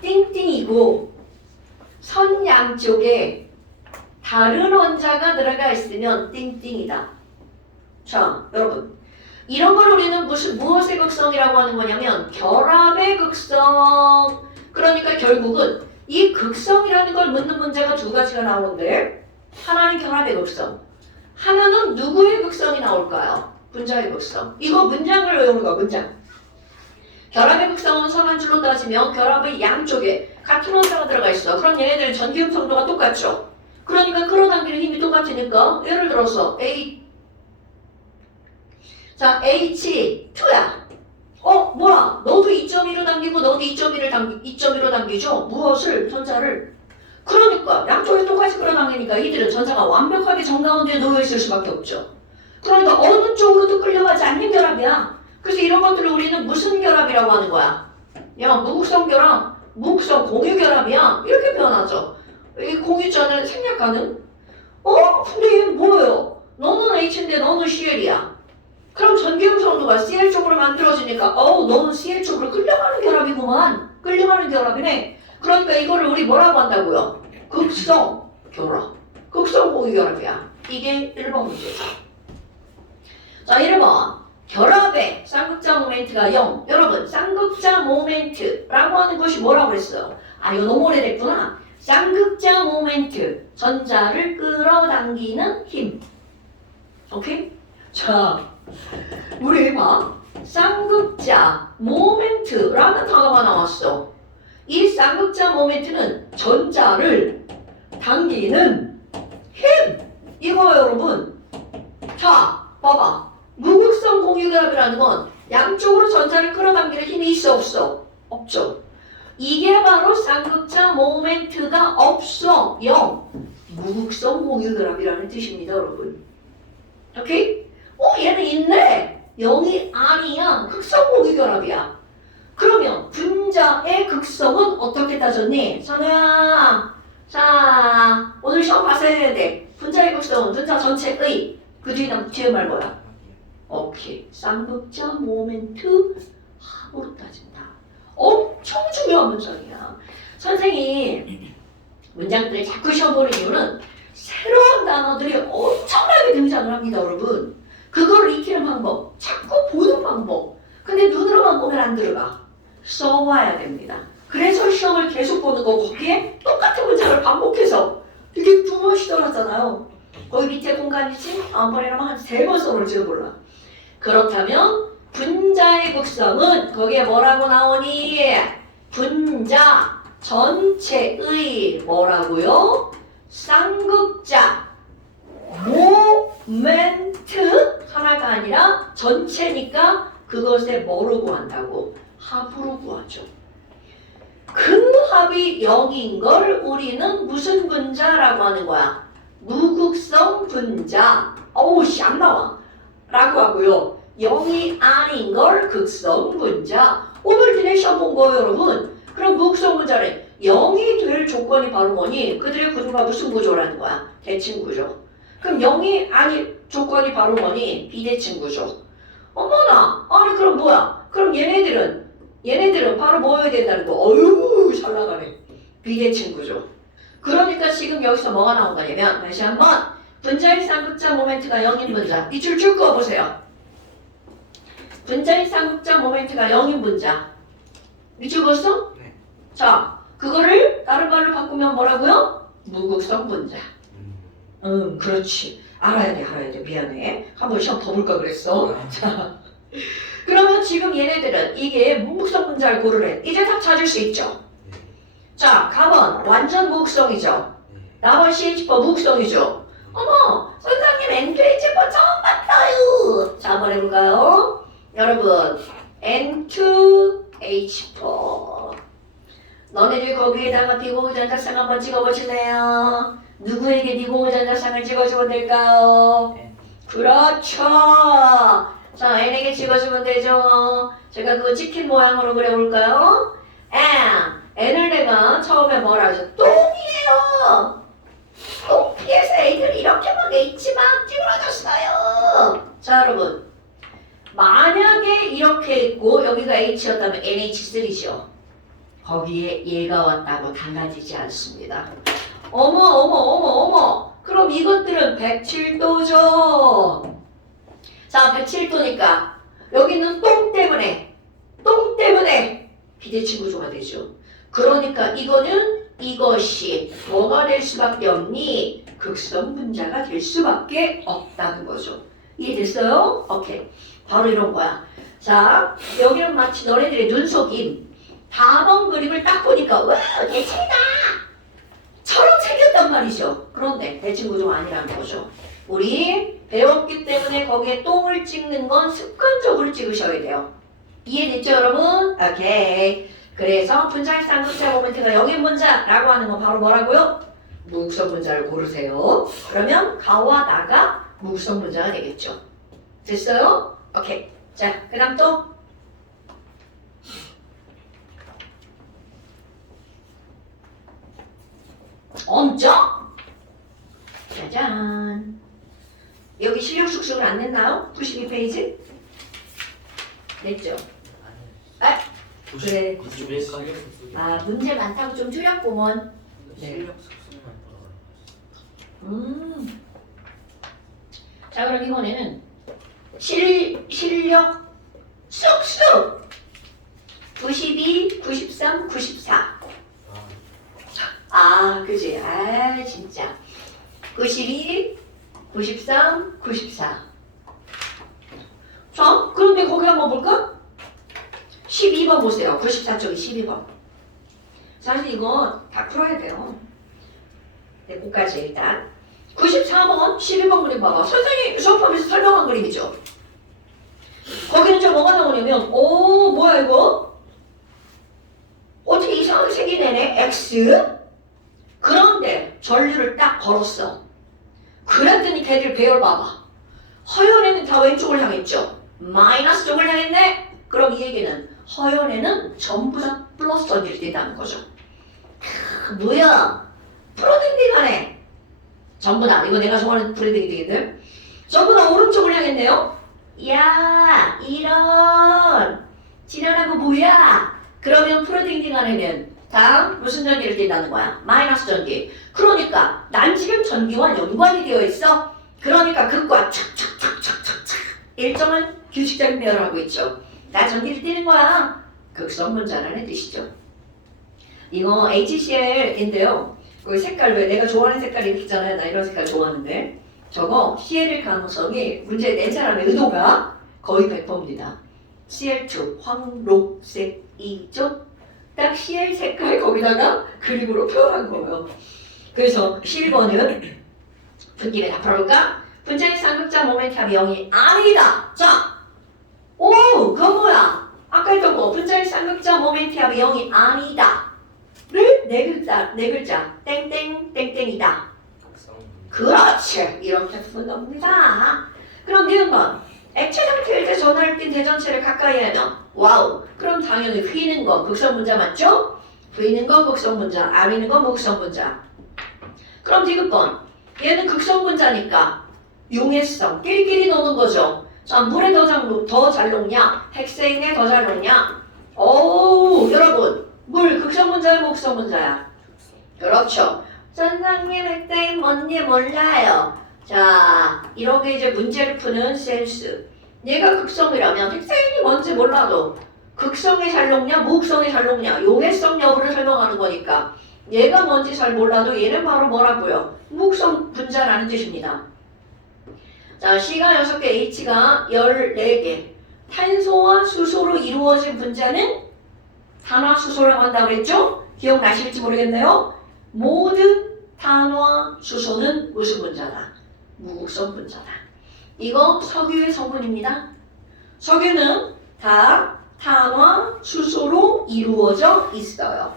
띵띵이고 선 양쪽에 다른 원자가 들어가 있으면 띵띵이다. 자, 여러분 이런 걸 우리는 무엇의 극성이라고 하는 거냐면 결합의 극성. 그러니까 결국은 이 극성이라는 걸 묻는 문제가 2가지가 나오는데 하나는 결합의 극성, 하나는 누구의 극성이 나올까요? 분자의 극성. 이거 문장을 외우는 거야, 문장. 결합의 극성은 선 한 줄로 따지면 결합의 양쪽에 같은 원자가 들어가 있어. 그럼 얘네들 전기음 성도가 똑같죠? 그러니까 끌어당기는 힘이 똑같으니까 예를 들어서 H2야. 뭐야? 너도 2.1로 당기고 너도 2.1로 당기죠? 무엇을? 전자를. 그러니까 양쪽에 똑같이 끌어당기니까 이들은 전자가 완벽하게 정가운데에 놓여있을 수밖에 없죠. 그러니까 어느 쪽으로도 끌려가지 않는 결합이야. 그래서 이런 것들을 우리는 무슨 결합이라고 하는 거야? 야, 무극성 결합, 무극성 공유 결합이야. 이렇게 표현하죠. 이 공유자는 생략하는? 근데 얘는 뭐예요? 너는 H인데 너는 CL이야. 그럼 전기음 성도가 CL 쪽으로 만들어지니까 너는 CL 쪽으로 끌려가는 결합이구만. 끌려가는 결합이네. 그러니까 이거를 우리 뭐라고 한다고요? 극성 결합. 극성 공유 결합이야. 이게 1번 문제죠. 자, 1번. 결합의 쌍극자 모멘트가 0. 여러분, 쌍극자 모멘트라고 하는 것이 뭐라고 그랬어요? 이거 너무 오래됐구나. 쌍극자 모멘트. 전자를 끌어당기는 힘. 오케이? 자, 우리 봐. 쌍극자 모멘트라는 단어가 나왔어. 이 쌍극자 모멘트는 전자를 당기는 힘. 이거예요, 여러분. 자, 봐봐. 무극성 공유결합이라는 건 양쪽으로 전자를 끌어당기는 힘이 있어, 없어? 없죠. 이게 바로 쌍극자 모멘트가 없어. 0. 무극성 공유결합이라는 뜻입니다, 여러분. 오케이? 얘는 있네. 0이 아니야. 극성 공유결합이야. 그러면 분자의 극성은 어떻게 따졌니? 선우야. 자, 오늘 시험 봤어야 되는데 분자의 극성은 분자 전체의 그 뒤에 말 뭐야? 오케이. 쌍극자 모멘트 합으로 따진다. 엄청 중요한 문장이야. 선생님 문장들을 자꾸 시험 보는 이유는 새로운 단어들이 엄청나게 등장을 합니다, 여러분. 그거를 익히는 방법, 자꾸 보는 방법. 근데 눈으로만 보면 안 들어가. 써와야 됩니다. 그래서 시험을 계속 보는 거, 거기에 똑같은 문장을 반복해서 이게 2번씩 떨어졌잖아요. 거기 밑에 공간이지? 다음번에는 한 3번 써볼지도 몰라. 그렇다면 분자의 극성은 거기에 뭐라고 나오니? 분자 전체의 뭐라고요? 쌍극자 모멘트 하나가 아니라 전체니까 그것의 뭐로 구한다고? 합으로 구하죠. 근합이 0인 걸 우리는 무슨 분자라고 하는 거야? 무극성 분자. 씨, 안 나와. 라고 하고요. 0이 아닌 걸 극성 분자. 오늘 디네 시험 본 거예요, 여러분. 그럼 무극성 분자는 0이 될 조건이 바로 뭐니? 그들의 구조가 무슨 구조라는 거야? 대칭 구조. 그럼 0이 아닌 조건이 바로 뭐니? 비대칭 구조. 어머나! 아니 그럼 뭐야? 그럼 얘네들은 바로 뭐여야 된다는 거. 어휴, 잘 나가네. 비대칭 구조. 그러니까 지금 여기서 뭐가 나온 거냐면 다시 한번 분자의 쌍극자 모멘트가 0인 분자. 이 줄 쭉 그어보세요. 분자의 쌍극자 모멘트가 0인 분자. 이 줄 그었어? 네. 자, 그거를 다른 말로 바꾸면 뭐라고요? 무극성 분자. 그렇지. 알아야 돼. 미안해. 한번 시험 더 볼까 그랬어. 자, 그러면 지금 얘네들은 이게 무극성 분자를 고르래. 이제 딱 찾을 수 있죠. 네. 자, 가번 완전 무극성이죠. 네. 나번 CH4 무극성이죠. 어머, 선생님 N2H4 처음 봤어요. 자, 한번 해볼까요? 여러분, N2H4. 너네들 거기에다가 비공유전자쌍 한번 찍어보실래요? 누구에게 비공유전자쌍을 찍어주면 될까요? 그렇죠. 자, N에게 찍어주면 되죠. 제가 그거 찍힌 모양으로 그려볼까요? N을 내가 처음에 뭐라 하죠? 똥이에요. 똥피에서 애들이 이렇게 막 H 막 찌그러졌어요. 자, 여러분. 만약에 이렇게 있고 여기가 H였다면 NH3죠. 거기에 얘가 왔다고 달라지지 않습니다. 어머. 그럼 이것들은 107도죠. 자, 107도니까 여기는 똥 때문에 비대칭 구조가 되죠. 그러니까 이것이 뭐가 될 수밖에 없니? 극성 분자가 될 수밖에 없다는 거죠. 이해됐어요? 오케이. 바로 이런 거야. 자, 여기는 마치 너네들의 눈속임. 다번 그림을 딱 보니까 와, 대칭이다! 처럼 생겼단 말이죠. 그런데 대칭 구조가 아니라는 거죠. 우리 배웠기 때문에 거기에 똥을 찍는 건 습관적으로 찍으셔야 돼요. 이해됐죠, 여러분? 오케이. 그래서 분자의 쌍극자 모멘트가 0인 분자라고 하는 건 바로 뭐라고요? 무극성 분자를 고르세요. 그러면 가와 나가 무극성 분자가 되겠죠. 됐어요? 오케이. 자, 그 다음 또 엄청 짜잔. 여기 실력 숙성을 안 냈나요? 92페이지? 냈죠? 아, 그래. 91까지. 문제 많다고 좀 줄였구먼. 네. 실력 숙성만 자, 그럼 이번에는 실력 쑥쑥 92, 93, 94. 그지? 진짜. 92, 93, 94. 자, 그런데 우리 거기 한번 볼까? 12번 보세요. 94쪽이 12번. 사실 이거 다 풀어야 돼요. 네, 끝까지 일단. 94번, 12번 그림 봐봐. 선생님이 수업하면서 설명한 그림이죠. 거기는 이제 뭐가 나오냐면, 오, 뭐야 이거? 어떻게 이상하게 생긴 애네? X? 그런데 전류를 딱 걸었어. 그랬더니 걔들 배열 봐봐. 허연에는 다 왼쪽을 향했죠. 마이너스 쪽을 향했네? 그럼 이 얘기는 허연에는 전부 다 플러스 전기를 띈다는 거죠. 뭐야? 프로딩딩하네. 전부 다. 이거 내가 좋아하는 프로딩딩인데. 전부 다 오른쪽을 향했네요. 야, 이런. 지랄하고 뭐야? 그러면 프로딩딩하네는 다음 무슨 전기를 띈다는 거야? 마이너스 전기. 그러니까 난 지금 전기와 연관이 되어 있어. 그러니까 극과 착착착착착착 일정한 규칙적인 배열을 하고 있죠. 나 전기를 띄는 거야. 극성 분자라는 뜻이죠. 이거 HCl인데요. 그 색깔 왜 내가 좋아하는 색깔이 이렇게 있잖아요. 나 이런 색깔 좋아하는데 저거 CL일 가능성이 문제 낸 사람의 의도가 거의 100%입니다. CL2 황록색이죠. 딱 CL 색깔 거기다가 그림으로 표현한 거예요. 그래서 11번은 분기를 다 풀어볼까? 분자의 삼극자 모멘트 합이 0이 아니다. 자, 오, 그건 뭐야? 아까 했던 거 분자의 삼극자 모멘트 합이 0이 아니다. 를 네 글자 땡땡 땡땡이다. 극성 그렇지. 이렇게 푸는 겁니다. 그럼 니은번 액체 상태일 때 전하를 띈 대전체를 가까이 하면 와우. 그럼 당연히 휘는 건 극성 분자 맞죠? V는 건 극성 분자, R는 건 무극성 분자. 그럼 디귿번 얘는 극성 분자니까 용해성 끼리끼리 노는 거죠. 자, 물에 더 잘 녹냐? 핵생에 더 잘 녹냐? 오, 여러분 물 극성 분자야, 무극성 분자야? 그렇죠. 선생님 핵생 뭔지 몰라요. 자, 이렇게 이제 문제를 푸는 센스. 얘가 극성이라면 핵생이 뭔지 몰라도 극성에 잘 녹냐, 무극성에 잘 녹냐, 용해성 여부를 설명하는 거니까 얘가 뭔지 잘 몰라도 얘는 바로 뭐라고요? 무극성 분자라는 뜻입니다. 자, C가 6개, H가 14개. 탄소와 수소로 이루어진 분자는 탄화수소라고 한다고 그랬죠? 기억나실지 모르겠네요. 모든 탄화 수소는 무슨 분자다? 무극성 분자다. 이거 석유의 성분입니다. 석유는 다 탄화 수소로 이루어져 있어요.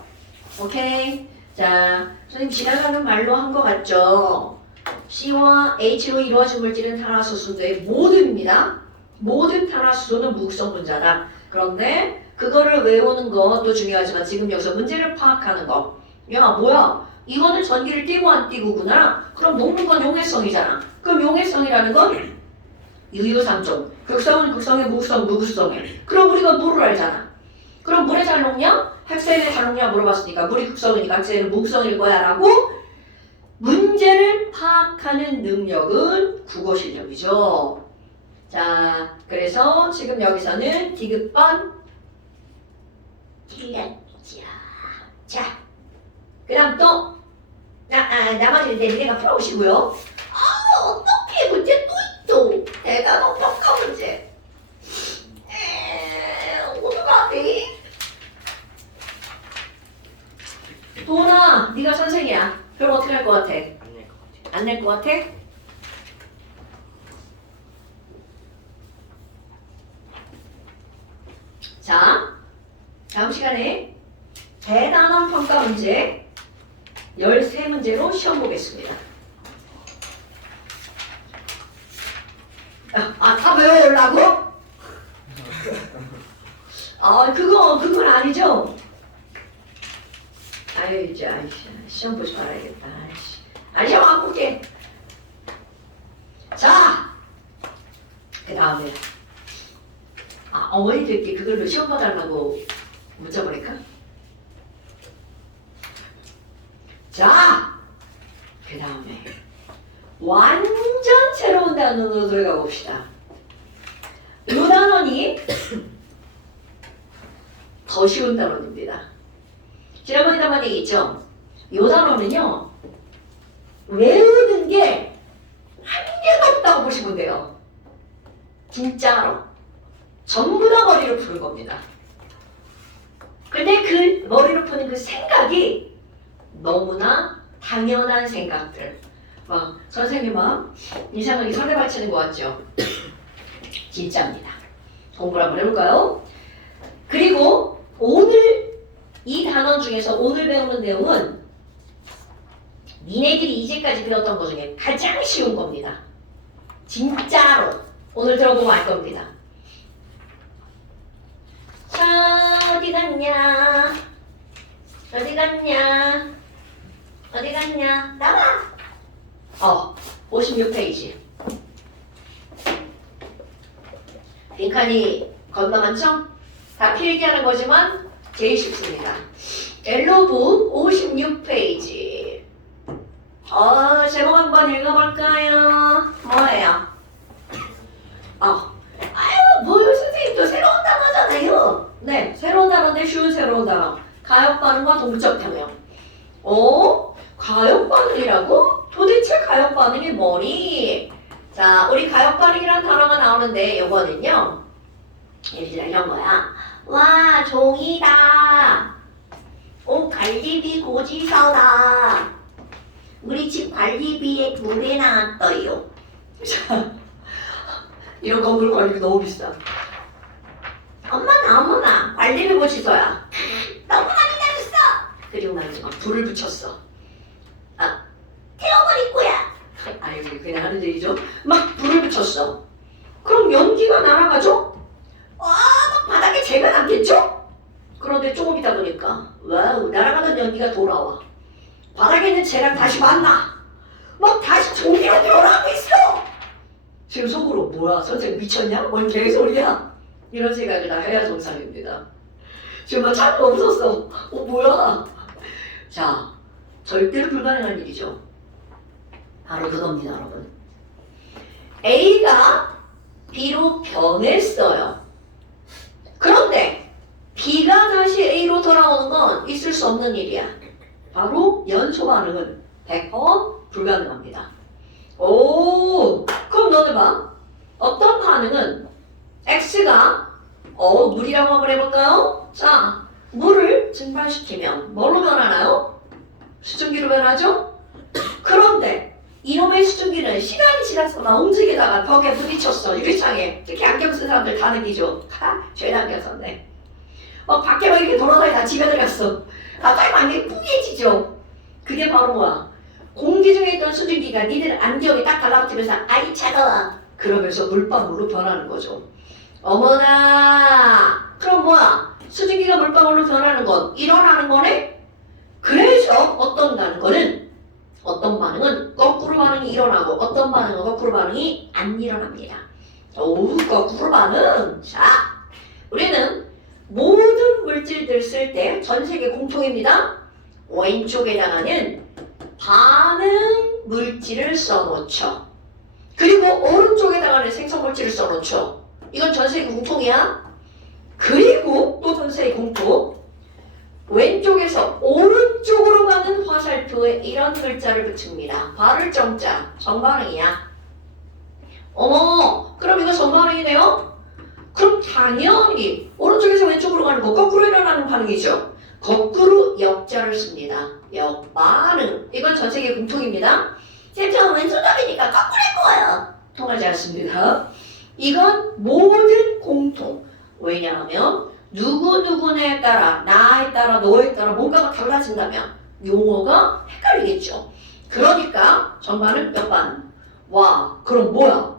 오케이? 자, 선생님 지나가는 말로 한 것 같죠? C와 H로 이루어진 물질은 탄화수소의 모든입니다. 모든 탄화수소는 무극성 분자다. 그런데 그거를 외우는 것도 중요하지만 지금 여기서 문제를 파악하는 거. 야, 뭐야? 이거는 전기를 띄고 안 띄고구나. 그럼 녹는 건 용해성이잖아. 그럼 용해성이라는 건 유유상종. 극성은 극성에, 무극성, 무극성에. 그럼 우리가 물을 알잖아. 그럼 물에 잘 녹냐? 핵생에 잘 녹냐 물어봤으니까 물이 극성이니까 핵생은 무극성일 거야 라고 문제를 파악하는 능력은 국어 실력이죠. 자, 그래서 지금 여기서는 디귿번 틀렸죠. 자, 그 다음 또 나머지는 내가 풀어오시고요. 어떻게 문제 또 대단한 평가 문제. 어떡하지? 도훈아, 네가 선생이야. 그럼 어떻게 할 것 같아? 안낼 것 같아요. 안 낼 것 같아? 자, 다음 시간에 대단한 평가 문제 13문제로 시험 보겠습니다. 다 외워오려고? 그건 아니죠? 아유, 이제, 시험 보지 말아야겠다. 시험 안 볼게. 자, 그 다음에, 어머니들께 그걸로 시험 봐달라고 문자 보낼까? 자, 그 다음에, 완전 새로운 단원으로 들어가 봅시다. 이 단원이 더 쉬운 단원입니다. 지난번에 한번 얘기했죠? 이 단원은요, 외우는 게 한 개도 없다고 보시면 돼요. 진짜로. 전부 다 머리로 푸는 겁니다. 근데 그 머리로 푸는 그 생각이 너무나 당연한 생각들. 막 선생님 막 이상하게 설레발 치는 것 같죠? 진짜입니다. 공부를 한번 해볼까요? 그리고 오늘 이 단원 중에서 오늘 배우는 내용은 니네들이 이제까지 배웠던 것 중에 가장 쉬운 겁니다. 진짜로 오늘 들어보면 알 겁니다. 자, 어디 갔냐? 어디 갔냐? 어디 갔냐? 나와! 56페이지. 빈칸이 겁나 많죠? 다 필기하는 거지만 제일 쉽습니다. 옐로북 56페이지. 제목 한번 읽어볼까요? 뭐예요? 뭐요 선생님 또 새로운 단어잖아요. 네, 새로운 단어인데 쉬운 새로운 단어. 가역 반응과 동적 평형. 가역 반응이라고? 도대체 가역 반응이 뭐니? 자, 우리 가역 반응이라는 단어가 나오는데 요거는요. 이런 거야. 와, 종이다. 갈비비 고지서다. 우리 집 관리비에 물에 나왔어요. 이런 건물 관리비 너무 비싸. 어머나 관리비 고지서야. 너무나 기다렸어. 그리고 말이지 막 불을 붙였어. 태워버릴 거야. 아이고 그냥 하는 얘기죠. 막 불을 붙였어. 그럼 연기가 날아가죠? 막 바닥에 재가 남겠죠? 그런데 조금 있다 보니까 와우 날아가던 연기가 돌아와. 바닥에 있는 재랑 다시 만나. 막 다시 종이가 돌아가고 있어. 지금 속으로 뭐야 선생님 미쳤냐? 뭔 개소리야? 이런 생각을 다 해야 정상입니다. 지금 막 참고 없었어. 뭐야? 자, 절대로 불가능한 일이죠. 바로 그겁니다, 여러분. A가 B로 변했어요. 그런데 B가 다시 A로 돌아오는 건 있을 수 없는 일이야. 바로 연소 반응은 100% 불가능합니다. 그럼 너네 봐. 어떤 반응은 X가 물이라고 한번 해볼까요? 자, 물을 증발시키면 뭘로 변하나요? 수증기로 변하죠? 그런데 이놈의 수증기는 시간이 지나서 막 움직이다가 벽에 부딪혔어. 유리창에. 특히 안경 쓴 사람들 다 느끼죠? 죄다 안경 썼네. 밖에 막 이렇게 돌아다니다 집에 들어갔어. 갑자기 안경이 뿌얘지죠? 그게 바로 뭐야? 공기 중에 있던 수증기가 니들 안경에 딱 달라붙으면서 아이 차가워 그러면서 물방울로 변하는 거죠. 어머나 그럼 뭐야? 수증기가 물방울로 변하는 건 일어나는 거네? 그래서 어떤 반응은 거꾸로 반응이 일어나고 어떤 반응은 거꾸로 반응이 안 일어납니다. 거꾸로 반응. 자, 우리는 모든 물질들 쓸 때 전 세계 공통입니다. 왼쪽에다가는 반응 물질을 써놓죠. 그리고 오른쪽에다가는 생성 물질을 써놓죠. 이건 전 세계 공통이야. 그리고 또 전 세계 공통. 왼쪽에서 오른쪽으로 가는 화살표에 이런 글자를 붙입니다. 발을 정자. 정반응이야. 그럼 이거 정반응이네요? 그럼 당연히 오른쪽에서 왼쪽으로 가는 거 거꾸로 일어나는 반응이죠. 거꾸로 역자를 씁니다. 역반응. 이건 전 세계 공통입니다. 쌤, 저 왼손잡이니까 거꾸로 할 거예요. 통하지 않습니다. 이건 모든 공통. 왜냐하면 누구누구에 따라, 나에 따라, 너에 따라 뭔가가 달라진다면 용어가 헷갈리겠죠. 그러니까 정반응, 역반응. 와, 그럼 뭐야?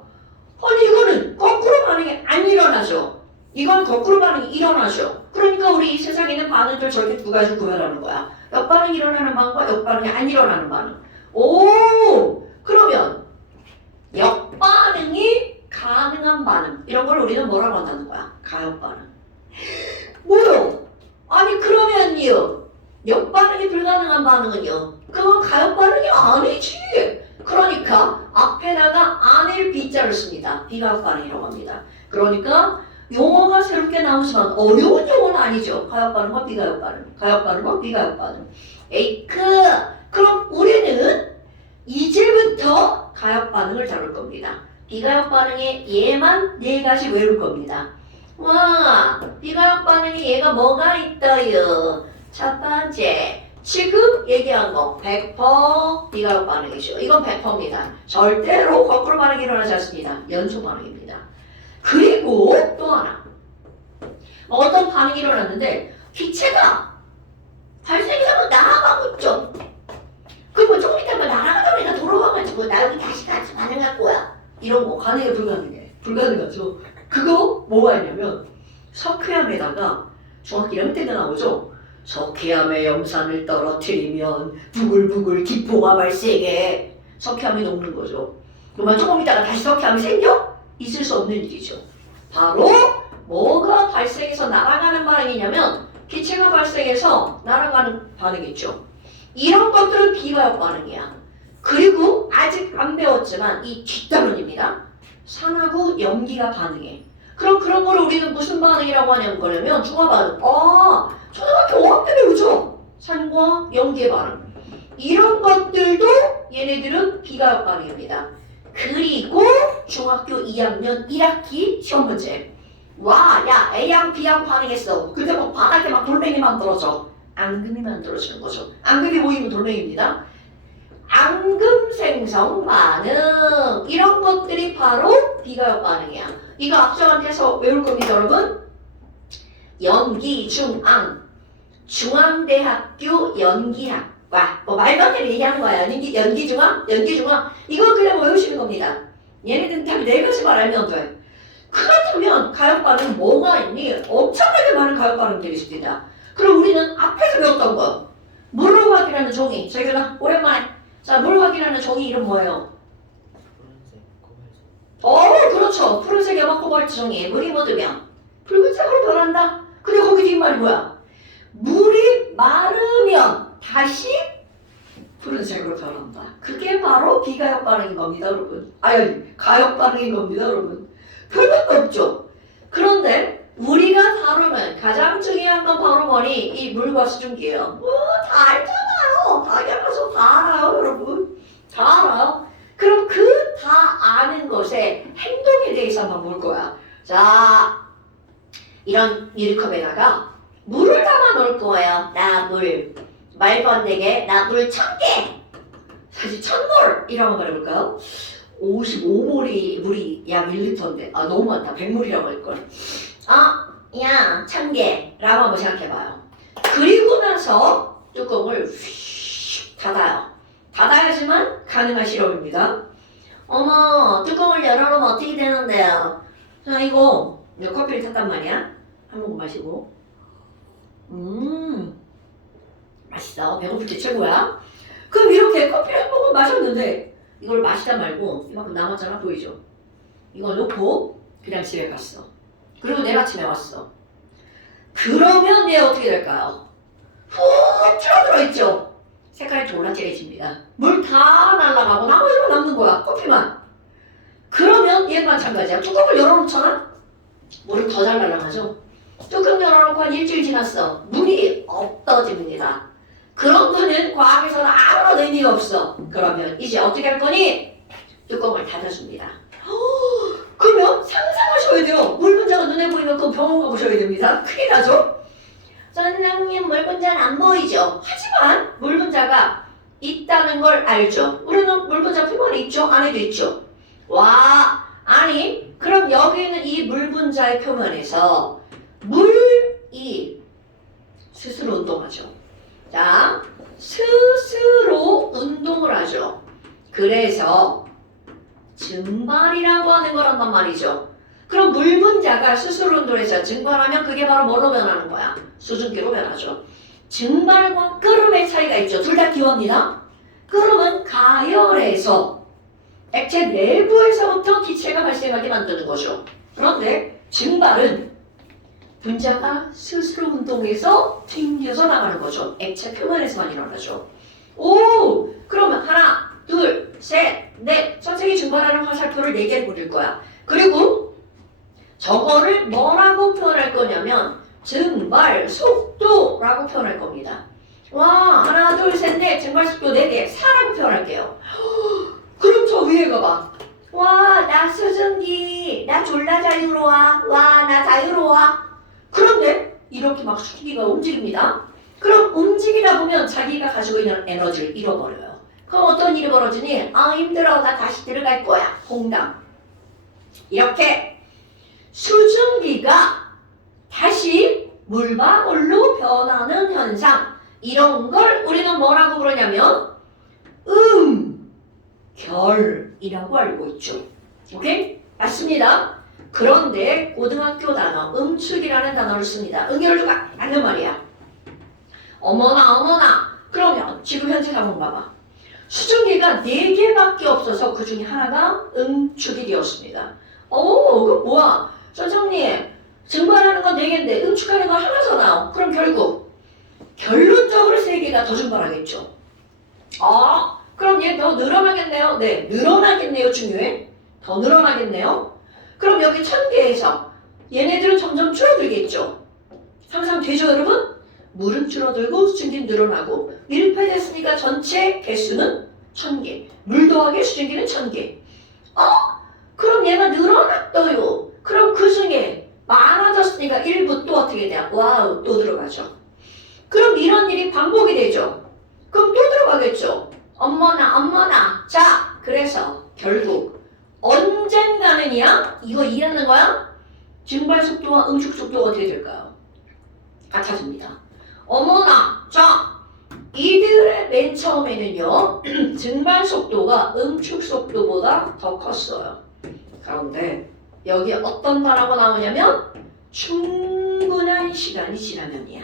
아니 이거는 거꾸로 반응이 안 일어나죠. 이건 거꾸로 반응이 일어나죠. 그러니까 우리 이 세상에 있는 반응들 저렇게 두 가지를 구별하는 거야. 역반응이 일어나는 반응과 역반응이 안 일어나는 반응. 그러면 역반응이 가능한 반응 이런 걸 우리는 뭐라고 한다는 거야? 가역반응. 뭐요? 아니 그러면요 역반응이 불가능한 반응은요? 그건 가역반응이 아니지. 그러니까 앞에다가 안일 B자를 씁니다. 비가역반응이라고 합니다. 그러니까 용어가 새롭게 나오지만 어려운 용어는 아니죠. 가역반응과 비가역반응. 가역반응과 비가역반응. 에이크. 그럼 우리는 이제부터 가역반응을 다룰 겁니다. 비가역반응의 얘만 네 가지 외울 겁니다. 와, 비가역 반응이 얘가 뭐가 있어요? 첫 번째, 지금 얘기한 거 100% 비가역 반응이죠. 이건 100%입니다. 절대로 거꾸로 반응이 일어나지 않습니다. 연속 반응입니다. 그리고 또 하나, 어떤 반응이 일어났는데 기체가 발생이 하고 나아가고 있죠. 그리고 조금 있다가 나아가다 보니까 돌아와가지고 나 여기 다시 같이 반응할 거야. 이런 거 가능해 불가능해? 불가능하죠. 그거 뭐가 있냐면 석회암에다가 정확히 1학년 때가 나오죠. 석회암의 염산을 떨어뜨리면 부글부글 기포가 발생해. 석회암이 녹는 거죠. 그러면 조금 있다가 다시 석회암이 생겨? 있을 수 없는 일이죠. 바로 뭐가 발생해서 날아가는 반응이냐면 기체가 발생해서 날아가는 반응이죠. 이런 것들은 비가역 반응이야. 그리고 아직 안 배웠지만 이 뒷단원입니다. 산하고 염기가 반응해. 그럼 그런 거를 우리는 무슨 반응이라고 하냐면 중화 반응. 초등학교 5학년 때 배우죠. 산과 염기의 반응. 이런 것들도 얘네들은 비가역 반응입니다. 그리고 중학교 2학년 1학기 시험 문제. 와, 야, A양 B양 반응했어. 근데 뭐 바닥에 막 돌멩이 만들어져. 앙금이 만들어지는 거죠. 앙금이 모이면 돌멩이입니다. 앙금 생성 반응. 이런 것들이 바로 비가역 반응이야. 이거 앞서한테서 외울 겁니다, 여러분. 연기중앙. 중앙대학교 연기학과. 뭐 말도 안 되는 얘기하는 거야. 연기중앙? 연기중앙. 이거 그냥 외우시는 겁니다. 얘네들은 딱 4가지만 알면 돼. 그렇다면 가역 반응 뭐가 있니? 엄청나게 많은 가역 반응들이 있습니다. 그럼 우리는 앞에서 배웠던 거. 물을 확인하는 종이. 저희가 오랜만에. 자, 물 확인하는 종이 이름 뭐예요? 푸른색, 코발트. 그렇죠. 푸른색 염화 코발트 종이. 물이 묻으면 붉은색으로 변한다. 근데 거기 뒷말이 뭐야? 물이 마르면 다시 푸른색으로 변한다. 그게 바로 비가역 반응인 겁니다, 여러분. 가역 반응인 겁니다, 여러분. 별것도 없죠. 그런데 우리가 다루는 가장 중요한 건 바로 뭐니? 이 물과 수증기예요. 다 알잖아요. 당연하죠. 다 알아요, 여러분. 다 알아요. 그럼 그 다 아는 것의 행동에 대해서 한번 볼 거야. 자, 이런 유리컵에다가 물을 담아 놓을 거예요. 나 물. 말도 안 되게 나 물 1000개. 사실 1000몰 이라고 말해볼까요? 55몰이 물이 약 1리터인데 너무 많다. 100몰이라고 할걸. 야 1000개 라고 한번 생각해봐요. 그리고 나서 뚜껑을 휙 닫아요. 닫아야지만 가능한 실험입니다. 어머, 뚜껑을 열어놓으면 어떻게 되는데요? 자, 이거 커피를 탔단 말이야. 한 모금 마시고. 맛있어. 배고플 때 최고야. 그럼 이렇게 커피를 한 모금 마셨는데 이걸 마시다 말고 이만큼 남았잖아. 보이죠? 이걸 놓고 그냥 집에 갔어. 그리고 내일 아침에 왔어. 그러면 얘 어떻게 될까요? 푹 줄어들어 있죠? 색깔이 졸라째해집니다. 물 다 날아가고 나머지만 남는 거야. 커피만. 그러면 얘는 마찬가지야. 뚜껑을 열어놓잖아? 물이 더 잘 날아가죠? 뚜껑 열어놓고 한 일주일 지났어. 물이 없어집니다. 그런 거는 과학에서는 아무런 의미가 없어. 그러면 이제 어떻게 할 거니? 뚜껑을 닫아줍니다. 그러면 상상하셔야 돼요. 물 분자가 눈에 보이면 그 병원 가보셔야 됩니다. 큰일 나죠? 선생님, 물 분자는 안 보이죠? 하지만 물 분자가 있다는 걸 알죠? 우리는 물 분자 표면에 있죠? 안에도 있죠? 와, 아니 그럼 여기 있는 이 물 분자의 표면에서 물이 스스로 운동하죠. 자, 스스로 운동을 하죠. 그래서 증발이라고 하는 걸 한단 말이죠. 그럼 물 분자가 스스로 운동해서 증발하면 그게 바로 뭐로 변하는 거야? 수증기로 변하죠. 증발과 끓음의 차이가 있죠. 둘 다 기호입니다. 끓음은 가열해서 액체 내부에서부터 기체가 발생하게 만드는 거죠. 그런데 증발은 분자가 스스로 운동해서 튕겨서 나가는 거죠. 액체 표면에서만 일어나죠. 오! 그러면 하나, 둘, 셋, 넷. 선생님이 증발하는 화살표를 4개를 그릴 거야. 그리고 저거를 뭐라고 표현할 거냐면 증발 속도라고 표현할 겁니다. 와, 하나, 둘, 셋, 넷. 증발 속도 4개. 4라고 표현할게요. 그럼 저 위에 가봐. 와, 나 수증기, 나 졸라 자유로워. 와, 나 자유로워. 그런데 이렇게 막 수증기가 움직입니다. 그럼 움직이다 보면 자기가 가지고 있는 에너지를 잃어버려요. 그럼 어떤 일이 벌어지니? 아, 힘들어. 나 다시 들어갈 거야. 공감. 이렇게 수증기가 다시 물방울로 변하는 현상. 이런 걸 우리는 뭐라고 부르냐면 결이라고 알고 있죠. 오케이? 맞습니다. 그런데 고등학교 단어 음축이라는 단어를 씁니다. 응결조가 맞는 말이야. 어머나 어머나. 그러면 지금 현재 상황 봐봐. 수증기가 4개밖에 없어서 그 중에 하나가 응축이 되었습니다. 그 뭐야? 선생님, 증발하는 건 4개인데 응축하는 건 하나잖아. 그럼 결국 결론적으로 3개가 더 증발하겠죠. 그럼 얘 더 늘어나겠네요. 네, 늘어나겠네요. 중요해. 더 늘어나겠네요. 그럼 여기 1000개에서 얘네들은 점점 줄어들겠죠. 항상 되죠, 여러분? 물은 줄어들고 수증기는 늘어나고 밀폐됐으니까 전체 개수는 1000개. 물 더하기 수증기는 1000개. 그럼 얘가 늘어났어요. 그럼 그 중에 많아졌으니까 일부 또 어떻게 돼요? 와우, 또 들어가죠. 그럼 이런 일이 반복이 되죠. 그럼 또 들어가겠죠. 어머나. 자, 그래서 결국 언젠가는이야? 이거 이해하는 거야? 증발 속도와 응축 속도가 어떻게 될까요? 같아집니다. 어머나. 자, 이들의 맨 처음에는요. 증발 속도가 응축 속도보다 더 컸어요. 그런데 여기 어떤 단어가 나오냐면 충분한 시간이 지나면이야.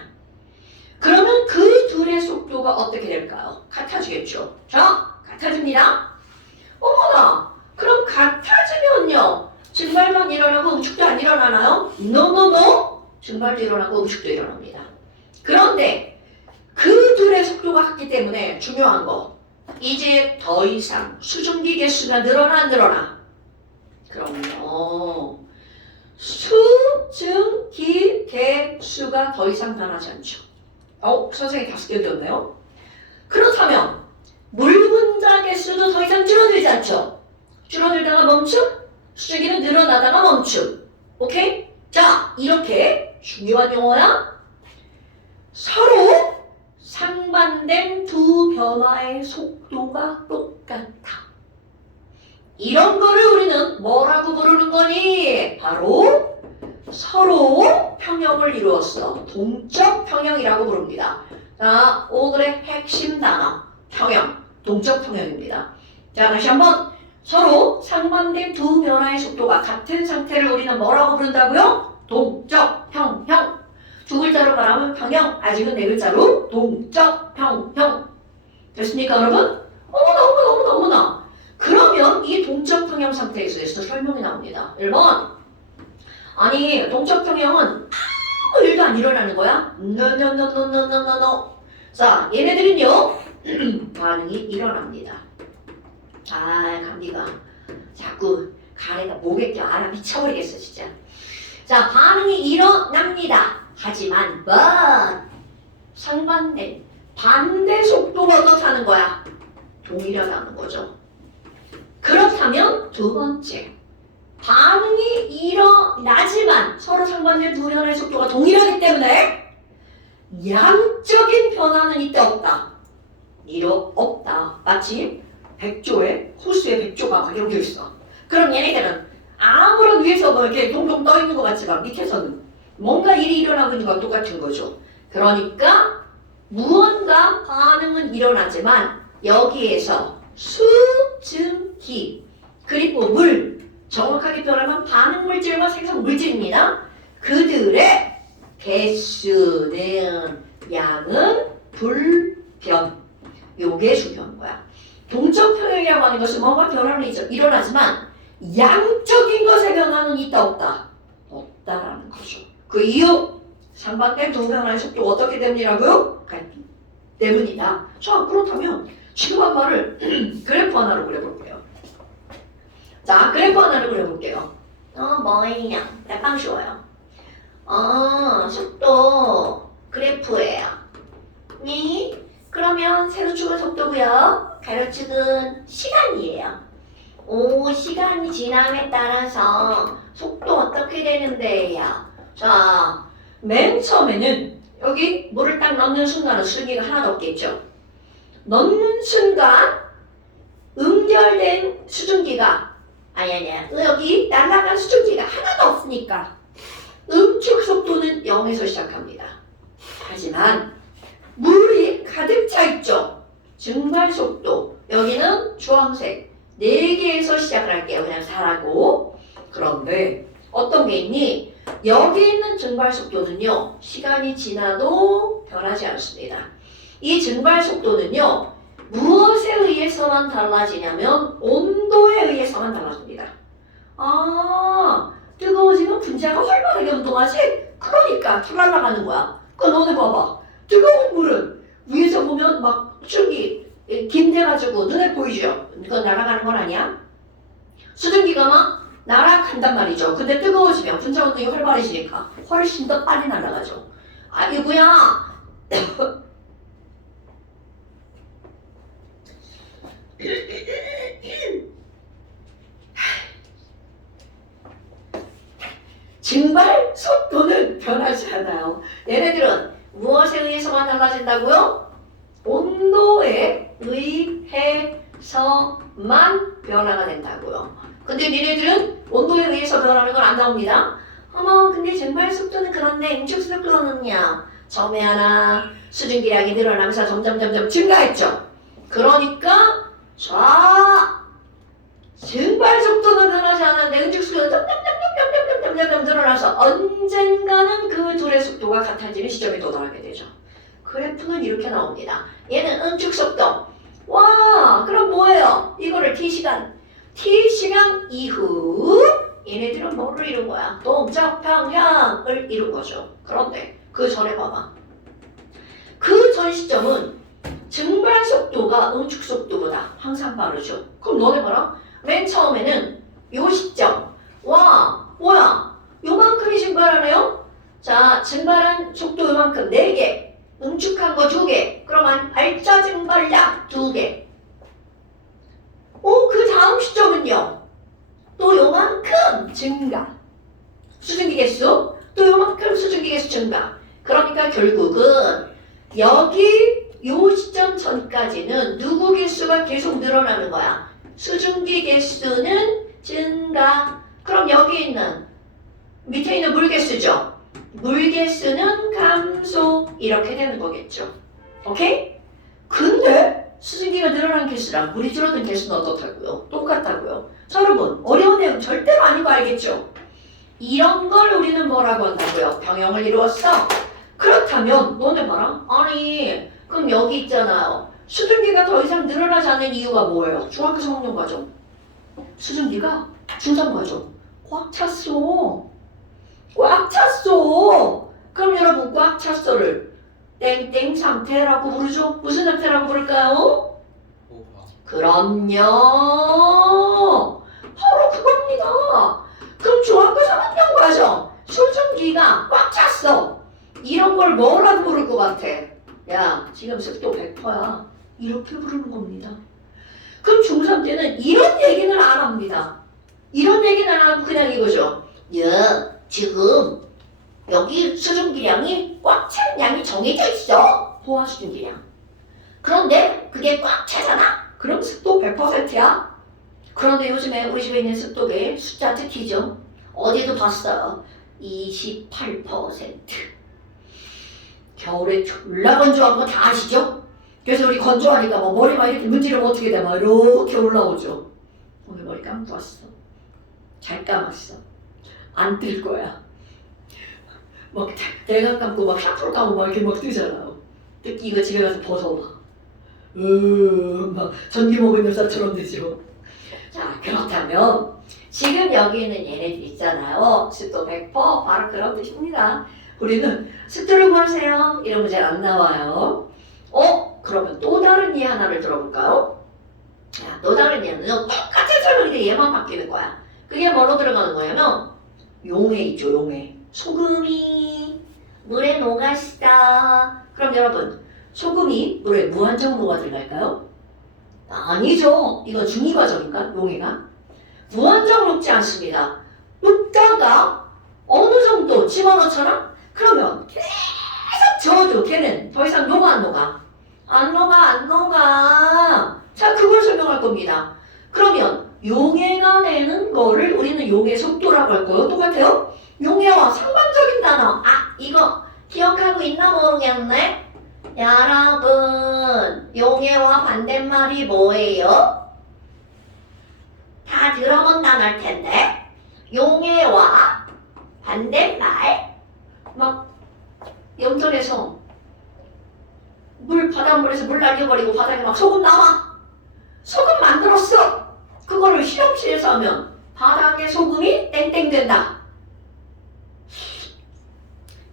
그러면 그 둘의 속도가 어떻게 될까요? 같아지겠죠. 자, 같아집니다. 어머나, 그럼 같아지면요. 증발만 일어나고 응축도 안 일어나나요? No. 증발도 일어나고 응축도 일어납니다. 그런데 그 둘의 속도가 같기 때문에 중요한 거. 이제 더 이상 수증기 개수가 늘어나 안 늘어나? 그럼요. 수증기 개수가 더 이상 변하지 않죠. 선생님 5개 배웠네요. 그렇다면 물 분자 개수도 더 이상 줄어들지 않죠. 줄어들다가 멈춤, 수증기는 늘어나다가 멈춤. 오케이? 자, 이렇게 중요한 용어야. 서로 상반된 두 변화의 속도가 똑같아. 이런 거를 우리는 뭐라고 부르는 거니? 바로 서로 평형을 이루었어. 동적 평형이라고 부릅니다. 자, 오늘의 핵심 단어 평형, 동적 평형입니다. 자, 다시 한번 서로 상반된 두 변화의 속도가 같은 상태를 우리는 뭐라고 부른다고요? 동적 평형. 2글자로 말하면 평형, 아직은 4글자로 동적 평형. 됐습니까, 여러분? 어머나. 그러면 이 동적 평형 상태에서 설명이 나옵니다. 1번. 아니, 동적 평형은 아무 일도 안 일어나는 거야? No. 자, 얘네들은요, 반응이 일어납니다. 감기가 자꾸 가래가 목에 껴. 나 미쳐버리겠어, 진짜. 자, 반응이 일어납니다. 하지만, 상반된, 반대 속도가 어떻다는 거야? 동일하다는 거죠. 그렇다면, 두 번째. 반응이 일어나지만 서로 상반된 두 변화의 속도가 동일하기 때문에 양적인 변화는 이때 없다. 이로 없다. 마치 백조에 호수에 백조가 막 이렇게 있어. 그럼 얘네들은 아무런 위에서 뭐 이렇게 동동 떠 있는 것 같지만 밑에서는 뭔가 일이 일어나고 있는 건 똑같은 거죠. 그러니까 무언가 반응은 일어나지만 여기에서 수증기 그리고 물 정확하게 표현하면 반응 물질과 생성 물질입니다. 그들의 개수는 양은 불변. 요게 중요한 거야. 동적 평형이라고 하는 것은 뭔가 변화는 일어나지만 양적인 것의 변화는 있다 없다? 없다라는 거죠. 그 이유 상반된 두 변화의 속도가 어떻기 때문이라고요? 같기 때문이다. 자, 그렇다면 지금 한 말을 그래프 하나로 그려볼게요. 자, 그래프 하나를 그려볼게요. 뭐예요? 약간 쉬워요. 속도 그래프예요. 그러면 세로축은 속도고요. 가로축은 시간이에요. 시간이 지남에 따라서 속도 어떻게 되는데요? 자, 맨 처음에는 여기 물을 딱 넣는 순간은 수증기가 하나도 없겠죠. 넣는 순간 응결된 수증기가 아니야 여기 날아간 수증기가 하나도 없으니까 응축 속도는 0에서 시작합니다. 하지만 물이 가득 차 있죠. 증발 속도 여기는 주황색 4개에서 시작을 할게요. 그냥 4라고. 그런데 어떤 게 있니? 여기 있는 증발 속도는요. 시간이 지나도 변하지 않습니다. 이 증발 속도는요. 무엇에 의해서만 달라지냐면 온도에 의해서만 달라집니다. 아, 뜨거워지면 분자가 활발하게 운동하지? 그러니까 털날라가는 거야. 그럼 너네 봐봐. 뜨거운 물은 위에서 보면 막 쭉이 김돼가지고 눈에 보이죠? 이건 날아가는 건 아니야? 수증기가 막 날아간단 말이죠. 근데 뜨거워지면 분자 운동이 활발해지니까 훨씬 더 빨리 날아가죠. 아이고야. 증발 속도는 변하지 않아요. 얘네들은 무엇에 의해서만 달라진다고요? 온도에 의해서만 변화가 된다고요. 근데 니네들은 온도에 의해서 변하는 건 안 나옵니다. 어머, 근데 증발 속도는 그런데 응축 속도는요. 처음에 하나 수증기량이 늘어나면서 점점 증가했죠. 그러니까 자, 증발 속도는 변하지 않았는데 응축 속도는 점점 늘어나서 언젠가는 그 둘의 속도가 같아지는 시점에 도달하게 되죠. 그래프는 이렇게 나옵니다. 얘는 응축 속도. 와, 그럼 뭐예요? 이거를 t시간 이후 얘네들은 뭐를 이룬 거야? 동적 평형을 이룬 거죠. 그런데 그 전에 봐봐. 그 전 시점은 증발 속도가 응축 속도보다 항상 빠르죠. 그럼 너네 봐라. 맨 처음에는 요 시점. 와, 뭐야? 요만큼이 증발하네요? 자, 증발한 속도 요만큼 4개. 응축한 거 2개. 그러면 알짜 증발량 2개. 그 다음 시점은요. 또 요만큼 증가. 수증기 개수. 또 요만큼 수증기 개수 증가. 그러니까 결국은 여기 요 시점 전까지는 누구 개수가 계속 늘어나는 거야. 수증기 개수는 증가. 그럼 여기 있는 밑에 있는 물 개수죠. 물 개수는 감소. 이렇게 되는 거겠죠. 오케이? 근데 수증기가 늘어난 개수랑 물이 줄어든 개수는 어떻다고요? 똑같다고요. 자, 여러분 어려운 내용 절대로 아닌 거 알겠죠? 이런 걸 우리는 뭐라고 한다고요? 병형을 이루었어. 그렇다면 너네 봐라. 아니 그럼 여기 있잖아요. 수증기가 더 이상 늘어나지 않는 이유가 뭐예요? 중학교에서 먹는 과정. 수증기가 중3 과정. 꽉 찼어. 꽉 찼어. 그럼 여러분 꽉 찼어를 땡땡 상태라고 부르죠? 무슨 상태라고 부를까요? 오바. 그럼요. 바로 그겁니다. 그럼 중학교 3학년 과정. 수증기가 꽉 찼어. 이런 걸 뭐라고 부를 것 같아? 야, 지금 습도 100%야. 이렇게 부르는 겁니다. 그럼 중3 때는 이런 얘기는 안 합니다. 이런 얘기는 안 하고 그냥 이거죠. 야, 지금 여기 수증기량이 꽉 찬 양이 정해져 있어. 포화 수증기량. 그런데 그게 꽉 차잖아. 그럼 습도 100%야. 그런데 요즘에 우리 집에 있는 습도계 숫자한테 튀죠. 어디도 봤어요. 28%. 겨울에 졸라 건조한 거 다 아시죠? 그래서 우리 건조하니까 뭐 머리가 이렇게 문지르면 어떻게 돼? 막 이렇게 올라오죠. 오늘 머리 감고 왔어. 잘 감았어. 안 뜰 거야. 막 대각 감고 막 샤프로 감고 막 이렇게 막 뜨잖아요. 특히 이거 집에 가서 벗어봐. 막 전기 먹은 여자처럼 되죠. 자, 그렇다면 지금 여기 있는 얘네들 있잖아요. 습도 100% 바로 그런 뜻입니다. 우리는 습도를 구하세요. 이런 문제 안 나와요. 그러면 또 다른 예 하나를 들어볼까요? 자, 또 다른 예는 똑같은 설명인데 얘만 바뀌는 거야. 그게 뭐로 들어가는 거냐면 용해 있죠, 용해. 소금이 물에 녹았어. 그럼 여러분, 소금이 물에 무한정으로 들어갈까요? 아니죠. 이건 중2 과정인가? 용해가? 무한정 녹지 않습니다. 녹다가 어느 정도 집어넣잖아? 그러면 계속 저어줘. 걔는 더 이상 녹아 안 녹아? 안 녹아 안 녹아. 자, 그걸 설명할 겁니다. 그러면 용해가 내는 거를 우리는 용해 속도라고 할 거예요. 똑같아요? 용해와 상반적인 단어. 아, 이거 기억하고 있나 모르겠네. 여러분, 용해와 반대말이 뭐예요? 다 들어본 단어일 텐데. 용해와 반대말. 막 염전에서 바닷물에서 물 날려버리고 바닥에 막 소금 나와. 소금 만들었어. 그거를 실험실에서 하면 바닥에 소금이 땡땡 된다.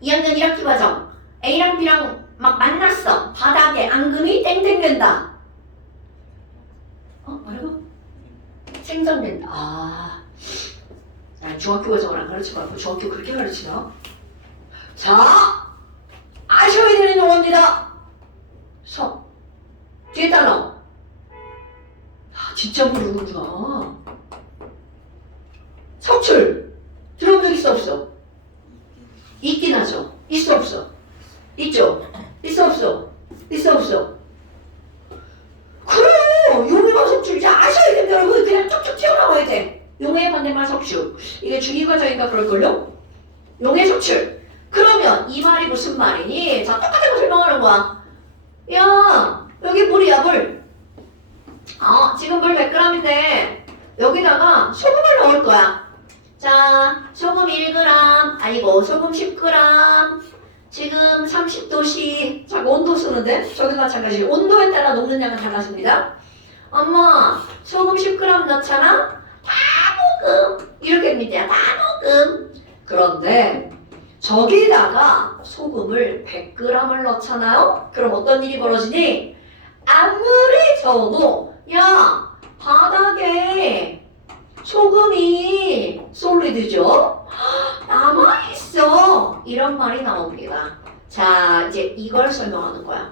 2학년 1학기 과정 A랑 B랑 막 만났어. 바닥에 앙금이 땡땡 된다. 뭐라고? 생성된다. 난 중학교 과정을 안 가르치고 왔고 중학교 그렇게 가르치나? 자, 아셔야 되는 용어입니다. 뒤에 단어. 진짜 모르는구나. 석출. 들어본 적 있어 없어? 있긴 하죠. 있어 없어? 있죠? 있어 없어? 있어 없어? 그래요. 용해와 석출 이제 아셔야 됩니다. 여러분 그냥 툭툭 튀어나와야 돼. 용해 반대말 석출. 이게 중2과정인가 그럴걸요? 용해 석출. 그러면 이 말이 무슨 말이니? 자, 똑같은 거 설명하는 거야. 야, 여기 물이야 물. 지금 물 100g인데 여기다가 소금을 넣을 거야. 자, 소금 1g, 아니고 소금 10g. 지금 30도씨. 자, 온도 쓰는데 저기 마찬가지. 온도에 따라 녹는 양은 달라집니다. 엄마, 소금 10g 넣잖아? 다 녹음. 이렇게 됩니다. 다 녹음. 그런데 저기다가 소금을 100g을 넣잖아요? 그럼 어떤 일이 벌어지니? 아무리 저어도 야, 바닥에 소금이 솔리드죠? 남아있어. 이런 말이 나옵니다. 자, 이제 이걸 설명하는 거야.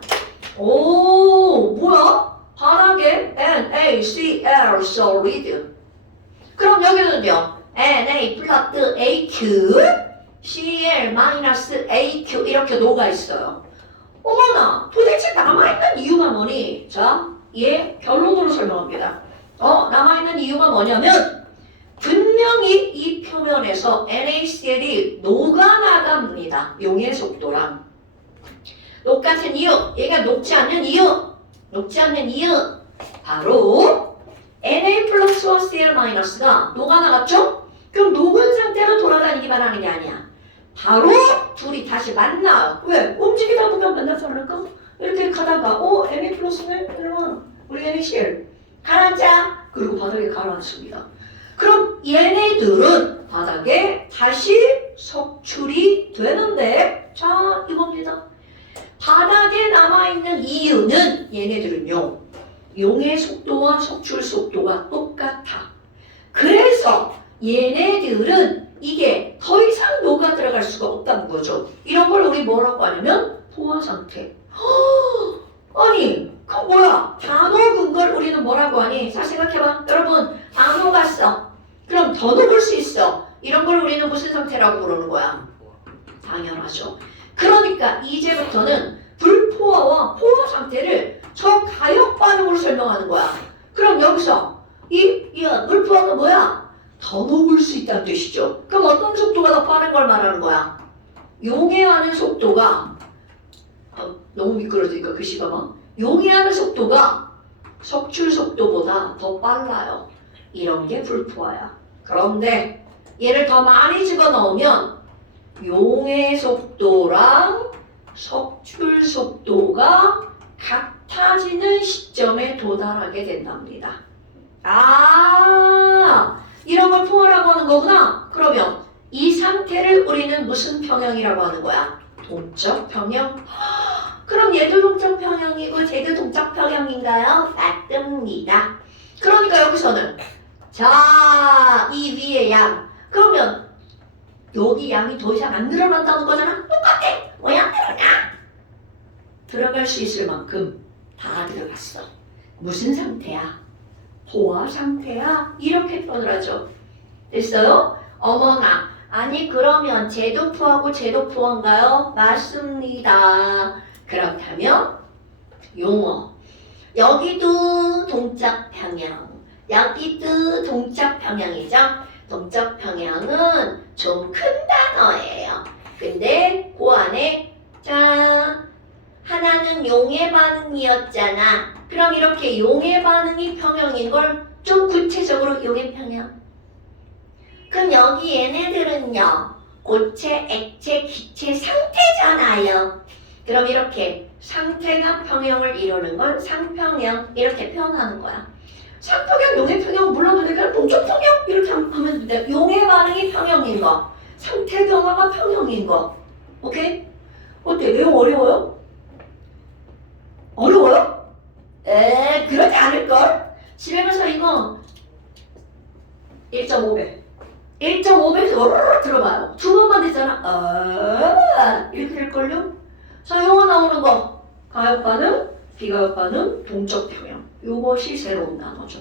오, 뭐야? 바닥에 NaCl solid. 그럼 여기는요. Na 플러스 AQ, Cl 마이너스 AQ 이렇게 녹아있어요. 어머나, 도대체 남아있는 이유가 뭐니? 자, 얘 결론으로 설명합니다. 남아있는 이유가 뭐냐면 분명히 이 표면에서 NaCl이 녹아나갑니다. 용해 속도랑. 녹같은 이유, 얘가 녹지 않는 이유, 바로 Na 플러스와 Cl 마이너스가 녹아나갔죠? 그럼 녹은 상태로 돌아다니기만 하는 게 아니야. 바로 둘이 다시 만나. 왜? 움직이다 보면 만나지 않을까? 이렇게 가다가 Na 플러스네? 우리 NaCl 가라앉자. 그리고 바닥에 가라앉습니다. 그럼 얘네들은 바닥에 다시 석출이 되는데 자, 이겁니다. 바닥에 남아있는 이유는 얘네들은요. 용해 속도와 석출 속도가 똑같아. 그래서 얘네들은 이게 더 이상 녹아 들어갈 수가 없다는 거죠. 이런 걸 우리 뭐라고 하냐면 포화 상태. 아니, 그럼 뭐야? 다 녹은 걸 우리는 뭐라고 하니? 자, 생각해봐. 여러분, 안 녹았어. 그럼 더 녹을 수 있어. 이런 걸 우리는 무슨 상태라고 부르는 거야? 당연하죠. 그러니까 이제부터는 불포화와 포화 상태를 저가역 반응으로 설명하는 거야. 그럼 여기서 이 물포화가 뭐야? 더 녹을 수 있다는 뜻이죠. 그럼 어떤 속도가 더 빠른 걸 말하는 거야? 용해하는 속도가 너무 미끄러지니까 글씨가 막 용해하는 속도가 석출 속도보다 더 빨라요. 이런 게 불포화야. 그런데 얘를 더 많이 집어넣으면 용해 속도랑 석출 속도가 같아지는 시점에 도달하게 된답니다. 이런 걸 포화라고 하는 거구나. 그러면 이 상태를 우리는 무슨 평형이라고 하는 거야? 동적 평형? 그럼 얘도 동적 평형이고 쟤도 동적 평형인가요? 맞습니다. 그러니까 여기서는 자, 이 위의 양. 그러면 여기 양이 더 이상 안 늘어난다는 거잖아? 똑같아. 왜 안 늘어나? 들어갈 수 있을 만큼 다 들어갔어. 무슨 상태야? 포화 상태야? 이렇게 표현을 하죠. 됐어요? 어머나, 아니 그러면 제도포하고 제도포인가요? 맞습니다. 그렇다면 용어. 여기도 동적 평형, 여기도 동적 평형이죠. 동적 평형은 좀 큰 단어예요. 근데 그 안에 자 하나는 용의 반응이었잖아. 그럼 이렇게 용의 반응이 평형인 걸 좀 구체적으로 용의 평형. 그럼 여기 얘네들은요. 고체, 액체, 기체, 상태잖아요. 그럼 이렇게 상태가 평형을 이루는 건 상평형 이렇게 표현하는 거야. 상평형, 용의 평형 몰라도 되니까 동적 평형 이렇게 하면 돼. 용의 반응이 평형인 거, 상태 변화가 평형인 거. 오케이? 어때? 내용 어려워요? 어려워요? 그러지 않을걸? 집에 가서 이거 1.5배 1.5배에서 들어봐요. 두 번만 되잖아. 이렇게 될걸요? 자, 용어 나오는 거. 가역 반응, 비가역 반응, 동적 평형. 요것이 새로운 단어죠.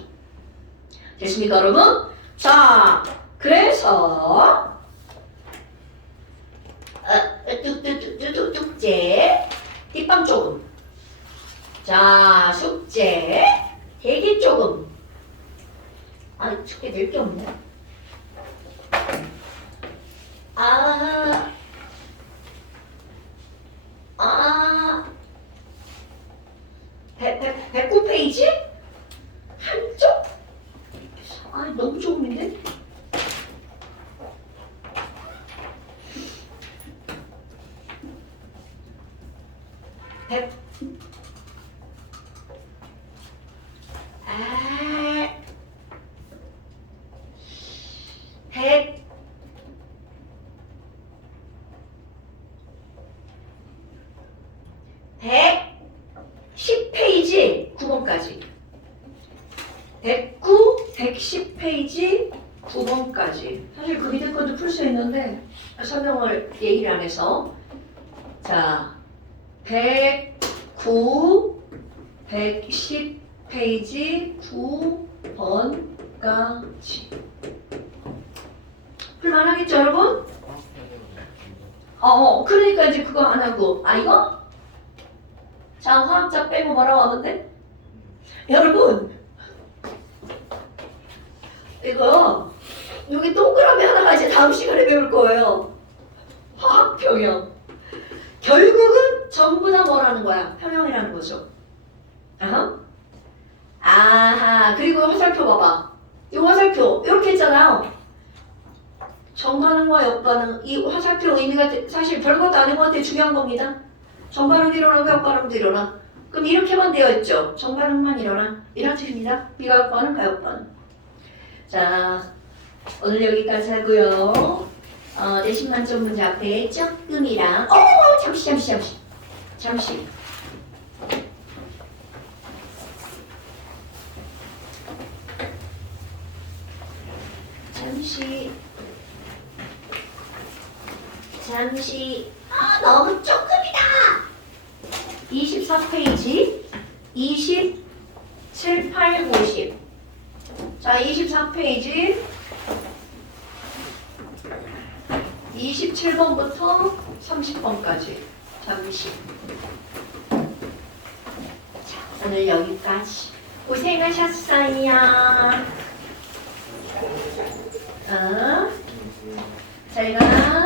됐습니까, 여러분? 자, 그래서 숙제 뒷방 조금. 자, 숙제 대기 조금. 숙제 낼 게 없네. 아, 109페이지? 한쪽? 너무 조금인데? 백. 백. 110페이지 9번까지 109, 110페이지 9번까지 사실 그 밑에 것도 풀 수 있는데 설명을 얘기를 안 해서 자 109, 110페이지 9번까지 풀만하겠죠 여러분? 그러니까 이제 그거 안 하고 이거? 자, 화학자 빼고 뭐라고 하던데? 여러분, 이거 여기 동그라미 하나가 이제 다음 시간에 배울 거예요. 화학 평형. 결국은 전부 다 뭐라는 거야? 평형이라는 거죠. 그리고 화살표 봐봐. 이 화살표 이렇게 했잖아요. 정반응과 역반응. 이 화살표 의미가 사실 별것도 아닌 것 같아. 중요한 겁니다. 정반응도 일어나고 역반응도 일어나. 그럼 이렇게만 되어 있죠. 정반응만 일어나. 이런 뜻입니다. 비가역반응, 가역반응. 자, 오늘 여기까지 하고요. 내신 만점 문제 앞에 조금이랑 잠시. 너무 조금이다. 24페이지 27, 8, 50. 자, 24페이지 27번부터 30번까지 잠시. 자, 오늘 여기까지. 고생하셨어요. 잘 가.